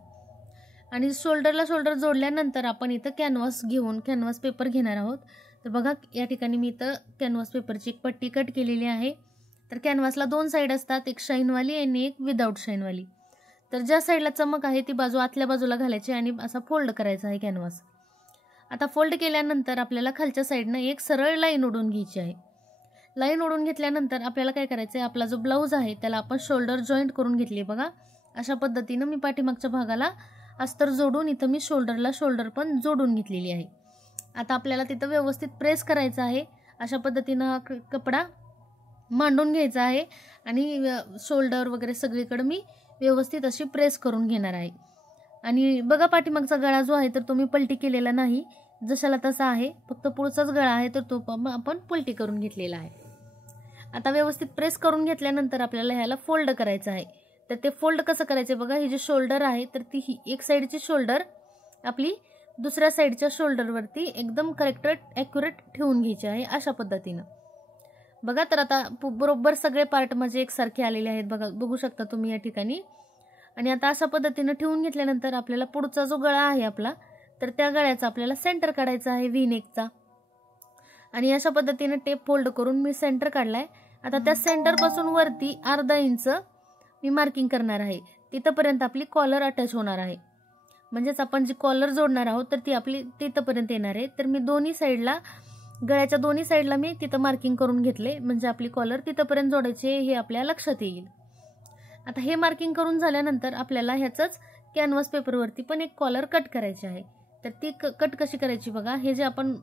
आणि शोल्डरला शोल्डर जोडल्यानंतर आपण इथं कॅनव्हास पेपर घेणार आहोत. तर बघा या ठिकाणी मी इथं कॅनव्हास पेपरची एक पट्टी कट केलेली आहे. तर कॅनव्हासला 2 साईड असतात, एक शाईनवाली आणि एक विदाऊट शाईनवाली. तर ज्या साईडला चमक आहे ती बाजू आतल्या बाजूला घालायची आणि असा फोल्ड करायचा आहे कॅनव्हास. आता फोल्ड केल्यानंतर आपल्याला खालच्या साईडनं एक सरळ लाईन ओढून घ्यायची आहे. लाईन ओढून घेतल्यानंतर आपल्याला काय करायचं आहे, आपला जो ब्लाऊज आहे त्याला आपण शोल्डर जॉईंट करून घेतली आहे. बघा अशा पद्धतीनं मी पाठीमागच्या भागाला अस्तर जोडून इथं मी शोल्डरला शोल्डर पण जोडून घेतलेली आहे. आता आपल्याला तिथं व्यवस्थित प्रेस करायचं आहे. अशा पद्धतीनं कपडा मांडून घ्यायचा आहे आणि शोल्डर वगैरे सगळीकडे मी व्यवस्थित अशी प्रेस करून घेणार आहे. आणि बघा पाठीमागचा गळा जो आहे तर तो मी पलटी केलेला नाही, जशाला तसा आहे, फक्त पुढचाच गळा आहे तर तो आपण पलटी करून घेतलेला आहे. आता व्यवस्थित प्रेस करून घेतल्यानंतर आपल्याला ह्याला फोल्ड करायचं आहे. तर ते फोल्ड कसं करायचं, बघा ही जी शोल्डर आहे तर ती ही एक साईडची शोल्डर आपली दुसऱ्या साईडच्या शोल्डरवरती एकदम करेक्ट ॲक्युरेट ठेवून घ्यायची आहे अशा पद्धतीनं. बघा तर आता बरोबर सगळे पार्ट माझे एकसारखे आलेले आहेत. बघू शकता तुम्ही या ठिकाणी. आणि आता अशा पद्धतीने ठेवून घेतल्यानंतर आपल्याला पुढचा जो गळा आहे आपला, तर त्या गळ्याचा आपल्याला सेंटर काढायचा आहे V-नेकचा. आणि अशा पद्धतीने टेप फोल्ड करून मी सेंटर काढलाय. आता त्या सेंटर पासून वरती अर्धा इंच मी मार्किंग करणार आहे. तिथपर्यंत आपली कॉलर अटॅच होणार आहे. म्हणजेच आपण जी कॉलर जोडणार आहोत तर ती आपली तिथपर्यंत येणार आहे. तर मी दोन्ही साईडला, गळ्याच्या दोन्ही साईडला मी तिथं मार्किंग करून घेतले, म्हणजे आपली कॉलर तिथपर्यंत जोडायची हे आपल्या लक्षात येईल. आता हे मार्किंग करून झाल्यानंतर आपल्याला ह्याचंच कॅनव्हास पेपरवरती पण एक कॉलर कट करायची आहे. तर ती कट कशी करायची बघा. हे जे आपण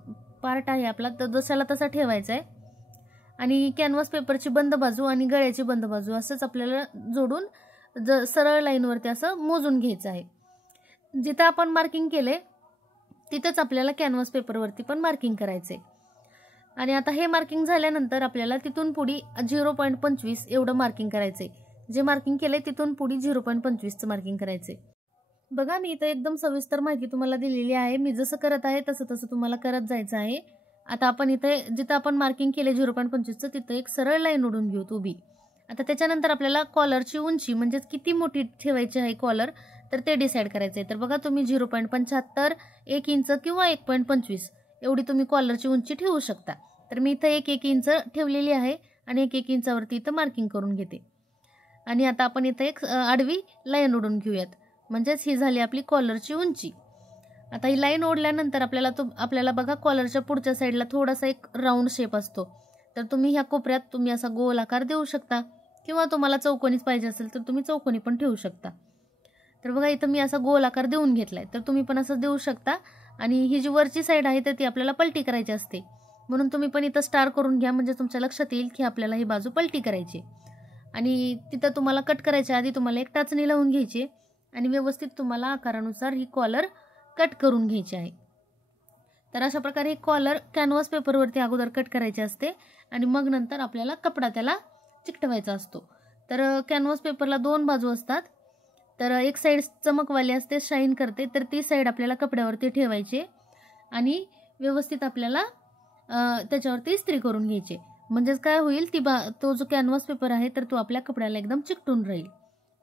पार्ट आहे आपला तर जसाला तसा ठेवायचा आहे आणि कॅनव्हास पेपरची बंद बाजू आणि गळ्याची बंद बाजू असंच आपल्याला जोडून सरळ लाईनवरती असं मोजून घ्यायचं आहे. जिथं आपण मार्किंग केले तिथंच आपल्याला कॅनव्हास पेपरवरती पण मार्किंग करायचंय. आणि आता हे मार्किंग झाल्यानंतर आपल्याला तिथून पुढे 0.25 एवढं मार्किंग करायचंय. जे मार्किंग केलंय तिथून पुढे 0.25चं मार्किंग करायचंय. बघा मी इथं एकदम सविस्तर माहिती तुम्हाला दिलेली आहे. मी जसं करत आहे तसं तसं तुम्हाला करत जायचं आहे. आता आपण इथे जिथं आपण मार्किंग केले 0.25चं तिथं एक सरळ लाईन ओढून घेऊ उभी. आता त्याच्यानंतर आपल्याला कॉलरची उंची म्हणजेच किती मोठी ठेवायची आहे कॉलर तर ते डिसाईड करायचं आहे. तर बघा तुम्ही 0.75, 1 इंच किंवा 1.25 एवढी तुम्ही कॉलरची उंची ठेवू शकता. तर मी इथं 1 इंच ठेवलेली आहे आणि 1 इंचावरती इथं मार्किंग करून घेते. आणि आता आपण इथं एक आडवी लाईन ओढून घेऊयात, म्हणजेच ही झाली आपली कॉलरची उंची. आता ही लाईन ओढल्यानंतर आपल्याला बघा कॉलरच्या पुढच्या साईडला थोडासा एक राऊंड शेप असतो. तर तुम्ही ह्या कोपऱ्यात तुम्ही असा गोल आकार देऊ शकता किंवा तुम्हाला चौकोनीच पाहिजे असेल तर तुम्ही चौकोनी पण ठेवू शकता. तर बघा इथं मी असा गोल आकार देऊन घेतलाय, तर तुम्ही पण असं देऊ शकता. आणि ही जी वरची साईड आहे तर ती आपल्याला पलटी करायची असते, म्हणून तुम्ही पण इथं स्टार करून घ्या, म्हणजे तुमच्या लक्षात येईल की आपल्याला ही बाजू पलटी करायची. आणि तिथं तुम्हाला कट करायच्या आधी तुम्हाला एक टाचणी लावून घ्यायची आणि व्यवस्थित तुम्हाला आकारानुसार ही कॉलर कट करून घ्यायची आहे. तर अशा प्रकारे ही कॉलर कॅनव्हास पेपरवरती अगोदर कट करायची असते आणि मग नंतर आपल्याला कपडा त्याला चिकटवायचा असतो. तर कॅनव्हास पेपरला 2 बाजू असतात. तर एक साईड चमकवाली असते, शाईन करते, तर ती साईड आपल्याला कपड्यावरती ठेवायची आणि व्यवस्थित आपल्याला त्याच्यावरती इस्त्री करून घ्यायची. म्हणजेच काय होईल तो जो कॅनव्हास पेपर आहे तर तो आपल्या कपड्याला एकदम चिकटून राहील.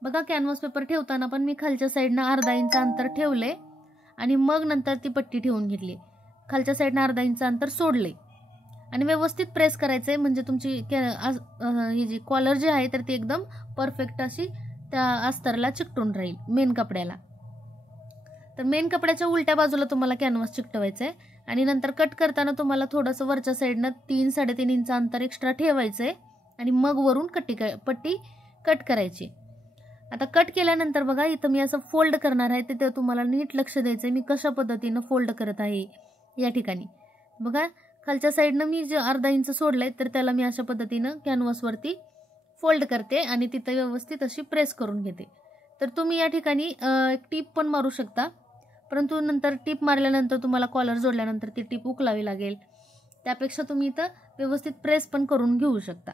बघा कॅनव्हास पेपर ठेवताना पण मी खालच्या साईडनं अर्धा इंच अंतर ठेवले आणि मग नंतर ती पट्टी ठेवून घेतली. खालच्या साईडनं अर्धा इंच अंतर सोडले आणि व्यवस्थित प्रेस करायचंय, म्हणजे तुमची ही जी कॉलर जी आहे तर ती एकदम परफेक्ट अशी त्या अस्तरला चिकटून राहील मेन कपड्याला. तर मेन कपड्याच्या उलट्या बाजूला तुम्हाला कॅनव्हास चिकटवायचं आहे आणि नंतर कट करताना तुम्हाला थोडंसं वरच्या साईडनं 3-3.5 इंच अंतर एक्स्ट्रा ठेवायचं आहे आणि मग वरून पट्टी कट करायची. आता कट केल्यानंतर बघा इथं मी असं फोल्ड करणार आहे, तिथे तुम्हाला नीट लक्ष द्यायचं आहे मी कशा पद्धतीनं फोल्ड करत आहे. या ठिकाणी बघा खालच्या साईडनं मी जे अर्धा इंच सोडलंय तर त्याला मी अशा पद्धतीनं कॅनव्हासवरती फोल्ड करते आणि तिथं व्यवस्थित अशी प्रेस करून घेते. तर तुम्ही या ठिकाणी एक टीप पण मारू शकता, परंतु नंतर टीप मारल्यानंतर तुम्हाला कॉलर जोडल्यानंतर ती टीप उकलावी लागेल. त्यापेक्षा तुम्ही इथं व्यवस्थित प्रेस पण करून घेऊ शकता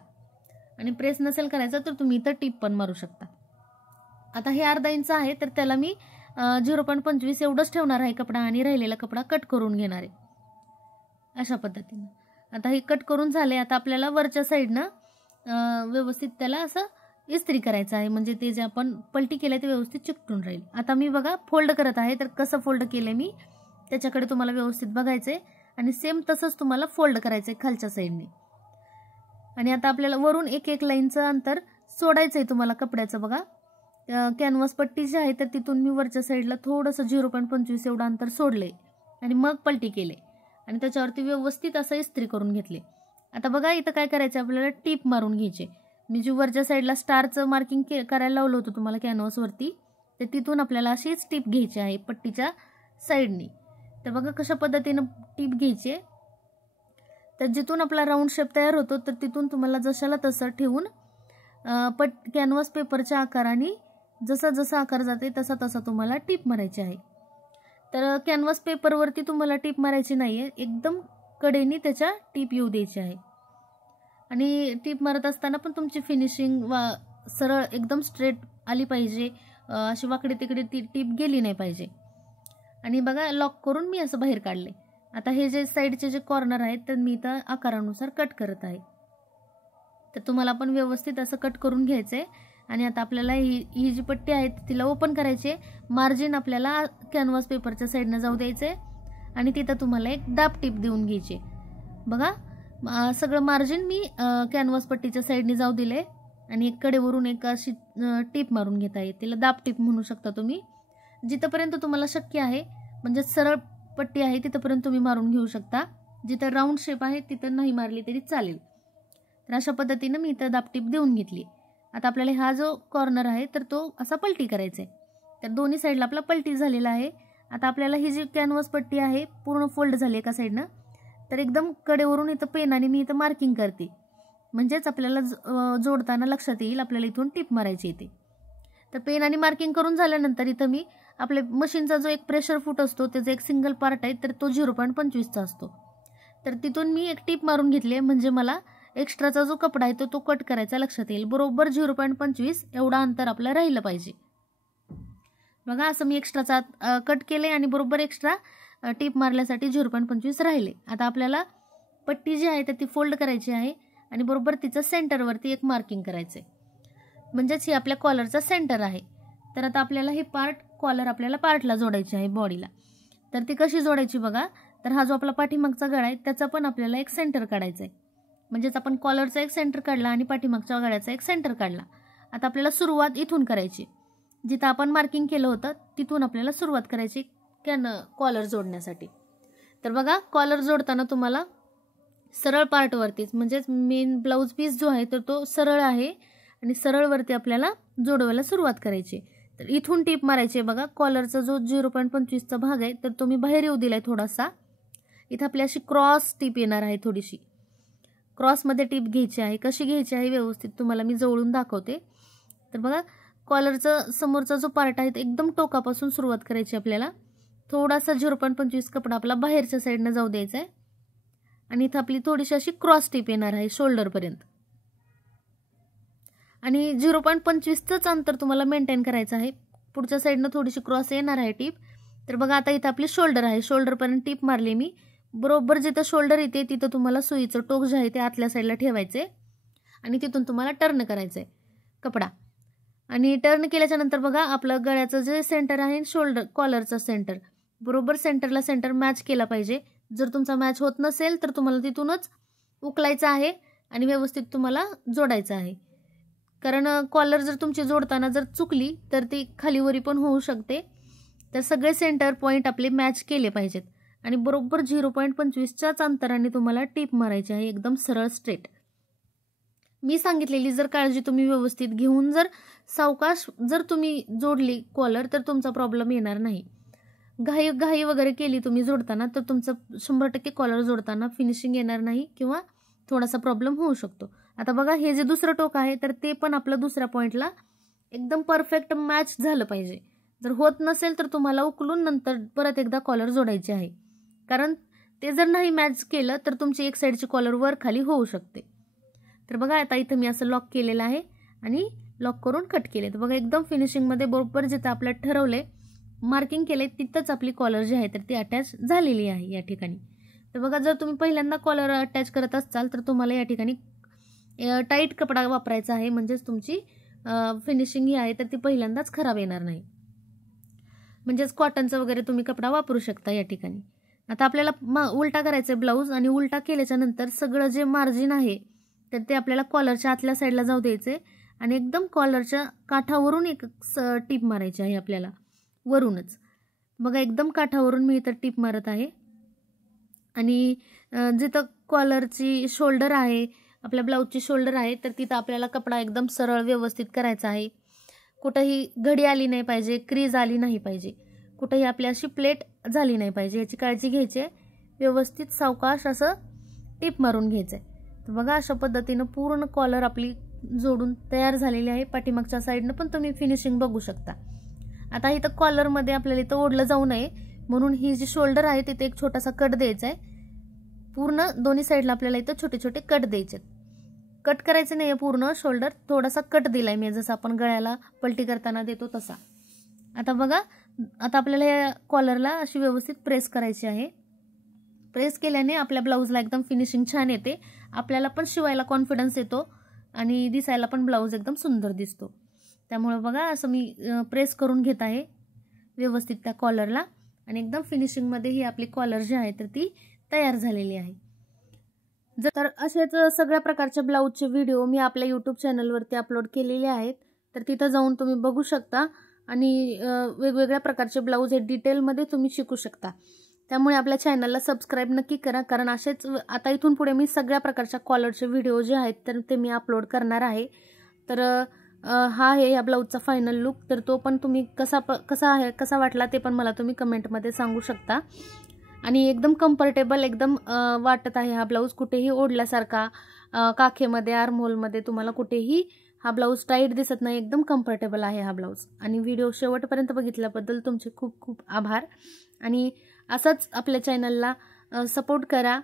आणि प्रेस नसेल करायचं तर तुम्ही इथं टीप पण मारू शकता. आता हे अर्धा इंच आहे तर त्याला मी 0.25 एवढंच ठेवणार आहे कपडा आणि राहिलेला कपडा कट करून घेणार आहे अशा पद्धतीनं. आता हे कट करून झाले. आता आपल्याला वरच्या साईडनं व्यवस्थित त्याला असं इस्त्री करायचं आहे, म्हणजे ते जे आपण पलटी केलं ते व्यवस्थित चिकटून राहील. आता मी बघा फोल्ड करत आहे, तर कसं फोल्ड केलं मी त्याच्याकडे तुम्हाला व्यवस्थित बघायचं आहे आणि सेम तसंच तुम्हाला फोल्ड करायचं आहे खालच्या साईडने. आणि आता आपल्याला वरून 1 लाईनचं अंतर सोडायचं आहे तुम्हाला कपड्याचं. बघा कॅनव्हास पट्टी जी आहे तर तिथून मी वरच्या साईडला थोडंसं 0.25 एवढं अंतर सोडले आणि मग पलटी केले आणि त्याच्यावरती व्यवस्थित असं इस्त्री करून घेतले. आता बघा इथं काय करायचं आपल्याला टीप मारून घ्यायचे. मी जी वरच्या साईडला स्टारचं मार्किंग करायला लावलं होतं तुम्हाला कॅनव्हासवरती, तर तिथून आपल्याला अशीच टीप घ्यायची आहे पट्टीच्या साईडनी. तर बघा कशा पद्धतीनं टीप घ्यायची. तर जिथून आपला राऊंड शेप तयार होतो तर तिथून तुम्हाला जशाला तसं ठेवून कॅनव्हास पेपरच्या आकाराने जसा जसा आकार जाते तसा तसा तुम्हाला टीप मारायची आहे. तर कॅनव्हास पेपरवरती तुम्हाला टीप मारायची नाही आहे, एकदम कडेनी त्याच्या टीप येऊ द्यायची आहे. आणि टीप मारत असताना पण तुमची फिनिशिंग सरळ एकदम स्ट्रेट आली पाहिजे, अशी वाकडी तिकडे ती टीप गेली नाही पाहिजे. आणि बघा लॉक करून मी असं बाहेर काढले. आता हे जे साईडचे जे कॉर्नर आहेत तर मी इथं आकारानुसार कट करत आहे. तर तुम्हाला पण व्यवस्थित असं कट करून घ्यायचं आहे आणि आता आपल्याला ही जी पट्टी आहे तिला ओपन करायची आहे. मार्जिन आपल्याला कॅनव्हास पेपरच्या साईडनं जाऊ द्यायचं आहे आणि तिथं तुम्हाला एक दाब टीप देऊन घ्यायची. बघा सगळं मार्जिन मी कॅनव्हास पट्टीच्या साईडने जाऊ दिले आणि एक कडेवरून एक अशी टीप मारून घेता येईल. तिला दाब टीप म्हणू शकता तुम्ही. जिथंपर्यंत तुम्हाला शक्य आहे म्हणजे सरळ पट्टी आहे तिथंपर्यंत तुम्ही मारून घेऊ शकता. जिथं राऊंड शेप आहे तिथं नाही मारली तरी चालेल. तर अशा पद्धतीनं मी इथं दाब टीप देऊन घेतली. आता आपल्याला हा जो कॉर्नर आहे तर तो असा पलटी करायचा आहे. तर दोन्ही साईडला आपला पलटी झालेला आहे. आता आपल्याला ही जी कॅनव्हास पट्टी आहे पूर्ण फोल्ड झाली एका साईडनं. तर एकदम कडेवरून इथं पेनाने मी इथं मार्किंग करते. म्हणजेच आपल्याला जोडताना लक्षात येईल आपल्याला इथून टीप मारायची येते. तर पेनाने मार्किंग करून झाल्यानंतर इथं मी आपल्या मशीनचा जो एक प्रेशर फूट असतो त्याचा एक सिंगल पार्ट आहे तर तो 0.25चा असतो. तर तिथून मी एक टीप मारून घेतली म्हणजे मला एक्स्ट्राचा जो कपडा आहे तो कट करायचा लक्षात येईल. बरोबर 0.25 एवढा अंतर आपलं राहिलं पाहिजे. बघा असं मी एक्स्ट्राचा कट केले आणि बरोबर एक्स्ट्रा टीप मारल्यासाठी 0.25 राहिले. आता आपल्याला पट्टी जी आहे तर ती फोल्ड करायची आहे आणि बरोबर तिचं सेंटरवरती एक मार्किंग करायचं आहे. म्हणजेच ही आपल्या कॉलरचा सेंटर आहे. तर आता आपल्याला हे कॉलर आपल्याला पार्टला जोडायची आहे बॉडीला. तर ती कशी जोडायची बघा. तर हा जो आपला पाठीमागचा गळा आहे त्याचा पण आपल्याला एक सेंटर काढायचा आहे. म्हणजेच आपण कॉलरचा एक सेंटर काढला आणि पाठीमागच्या गळ्याचा एक सेंटर काढला. आता आपल्याला सुरुवात इथून करायची. जिथं आपण मार्किंग केलं होतं तिथून आपल्याला सुरुवात करायची कॉलर जोडण्यासाठी. तर बघा कॉलर जोडताना तुम्हाला सरळ पार्टवरतीच म्हणजेच मेन ब्लाऊज पीस जो आहे तर तो सरळ आहे आणि सरळवरती आपल्याला जोडवायला सुरुवात करायची. तर इथून टीप मारायची आहे बघा. कॉलरचा जो 0.25चा भाग आहे तर तो मी बाहेर येऊ दिलाय थोडासा. इथं आपली अशी क्रॉस टीप येणार आहे थोडीशी. क्रॉसमध्ये टीप घ्यायची आहे. कशी घ्यायची आहे व्यवस्थित तुम्हाला मी जवळून दाखवते. तर बघा कॉलरचा समोरचा जो पार्ट आहे एकदम टोकापासून सुरुवात करायची आपल्याला. थोडासा 0.25 कपडा आपला बाहेरच्या साईडनं जाऊ द्यायचा आहे आणि इथं आपली थोडीशी अशी क्रॉस टीप येणार आहे शोल्डरपर्यंत. आणि 0.25चंच अंतर तुम्हाला मेंटेन करायचं आहे. पुढच्या साईडनं थोडीशी क्रॉस येणार आहे टीप. तर बघा आता इथं आपली शोल्डर आहे. शोल्डरपर्यंत टीप मारली मी. बरोबर जिथं शोल्डर येते तिथं तुम्हाला सुईचं टोक जे आहे ते आतल्या साईडला ठेवायचे आणि तिथून तुम्हाला टर्न करायचं आहे कपडा. आणि टर्न केल्याच्या नंतर बघा आपलं गळ्याचं जे सेंटर आहे शोल्डर कॉलरचं सेंटर बरोबर सेंटरला सेंटर मॅच केला पाहिजे. जर तुमचा मॅच होत नसेल तर तुम्हाला तिथूनच उकलायचं आहे आणि व्यवस्थित तुम्हाला जोडायचं आहे. कारण कॉलर जर तुमची जोडताना जर चुकली तर ती खालीवरी पण होऊ शकते. तर सगळे सेंटर पॉईंट आपले मॅच केले पाहिजेत आणि बरोबर 0.25च्याच अंतराने तुम्हाला टीप मारायची आहे एकदम सरळ स्ट्रेट. मी सांगितलेली जर काळजी तुम्ही व्यवस्थित घेऊन जर सावकाश जर तुम्ही जोडली कॉलर तर तुमचा प्रॉब्लेम येणार नाही. घाई वगैरे केली तुम्ही जोडताना तर तुमचं 100% कॉलर जोडताना फिनिशिंग येणार नाही किंवा थोडासा प्रॉब्लेम होऊ शकतो. आता बघा हे जे दुसरं टोक आहे तर ते पण आपलं दुसऱ्या पॉईंटला एकदम परफेक्ट मॅच झालं पाहिजे. जर होत नसेल तर तुम्हाला उकलून नंतर परत एकदा कॉलर जोडायची आहे. कारण ते जर नाही मॅच केलं तर तुमची एक साईडची कॉलर वर खाली होऊ शकते. तर बघा आता इथं मी असं लॉक केलेलं आहे आणि लॉक करून कट केले. तर बघा एकदम फिनिशिंगमध्ये बरोबर जिथं आपल्याला ठरवलंय मार्किंग केलंय तिथंच आपली कॉलर जी आहे तर ती अटॅच झालेली आहे या ठिकाणी. तर बघा जर तुम्ही पहिल्यांदा कॉलर अटॅच करत असाल तर तुम्हाला या ठिकाणी टाईट कपडा वापरायचा आहे. म्हणजेच तुमची फिनिशिंग ही आहे तर ती पहिल्यांदाच खराब येणार नाही. म्हणजेच कॉटनचा वगैरे तुम्ही कपडा वापरू शकता या ठिकाणी. आता आपल्याला उलटा करायचा आहे ब्लाऊज आणि उलटा केल्याच्या नंतर सगळं जे मार्जिन आहे तर ते आपल्याला कॉलरच्या आतल्या साईडला जाऊ द्यायचे आणि एकदम कॉलरच्या काठावरून एक टीप मारायची आहे आपल्याला वरूनच. बघा एकदम काठावरून मी इथं टीप मारत आहे आणि जिथं कॉलरची शोल्डर आहे आपल्या ब्लाऊजची शोल्डर आहे तर तिथं आपल्याला कपडा एकदम सरळ व्यवस्थित करायचा आहे. कुठंही घडी आली नाही पाहिजे, क्रीज आली नाही पाहिजे, कुठंही आपली अशी प्लेट झाली नाही पाहिजे याची काळजी घ्यायची आहे. व्यवस्थित सावकाश असं टीप मारून घ्यायचं आहे. तर बघा अशा पद्धतीनं पूर्ण कॉलर आपली जोडून तयार झालेली आहे. पाठीमागच्या साईडनं पण तुम्ही फिनिशिंग बघू शकता. आता इथं कॉलरमध्ये आपल्याला इथं ओढलं जाऊ नये म्हणून ही जी शोल्डर आहे तिथे एक छोटासा कट द्यायचा आहे. पूर्ण दोन्ही साईडला आपल्याला इथं छोटे छोटे कट द्यायचे. कट करायचं नाही आहे पूर्ण शोल्डर, थोडासा कट दिलाय मी जसं आपण गळ्याला पलटी करताना देतो तसा. आता बघा आता आपल्याला या कॉलरला अशी व्यवस्थित प्रेस करायची आहे. प्रेस केल्याने आपल्या ब्लाऊजला एकदम फिनिशिंग छान येते. आपल्याला पण शिवायला कॉन्फिडन्स येतो आणि दिसायला पण ब्लाऊज एकदम सुंदर दिसतो. त्यामुळे बघा असं मी प्रेस करून घेत आहे व्यवस्थित त्या कॉलरला आणि एकदम फिनिशिंगमध्ये ही आपली कॉलर जी आहे तर ती तयार झालेली आहे. तर असेच सगळ्या प्रकारच्या ब्लाऊजचे व्हिडिओ मी आपल्या यूट्यूब चॅनलवरती अपलोड केलेले आहेत, तर तिथं जाऊन तुम्ही बघू शकता आणि वेगवेगळ्या प्रकारचे ब्लाऊज हे डिटेलमध्ये तुम्ही शिकू शकता. त्यामुळे आपल्या चॅनलला सबस्क्राईब नक्की करा, कारण असेच आता इथून पुढे मी सगळ्या प्रकारच्या कॉलरचे व्हिडिओ जे आहेत तर ते मी अपलोड करणार आहे. तर हा आहे या ब्लाऊजचा फायनल लुक. तर तो पण तुम्ही कसा वाटला ते पण मला तुम्ही कमेंटमध्ये सांगू शकता. आणि एकदम कम्फर्टेबल एकदम वाटत आहे हा ब्लाऊज, कुठेही ओढल्यासारखा काखेमध्ये आर्महोलमध्ये तुम्हाला कुठेही हा ब्लाऊज टाईट दिसत नाही, एकदम कम्फर्टेबल आहे हा ब्लाऊज. आणि व्हिडिओ शेवटपर्यंत बघितल्याबद्दल तुमचे खूप खूप आभार. आणि असंच आपल्या चॅनलला सपोर्ट करा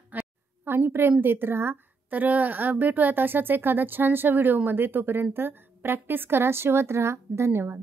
आणि प्रेम देत राहा. तर भेटूयात अशाच एखाद्या छानशा व्हिडिओमध्ये. तोपर्यंत प्रॅक्टिस करा, शिवत राहा. धन्यवाद.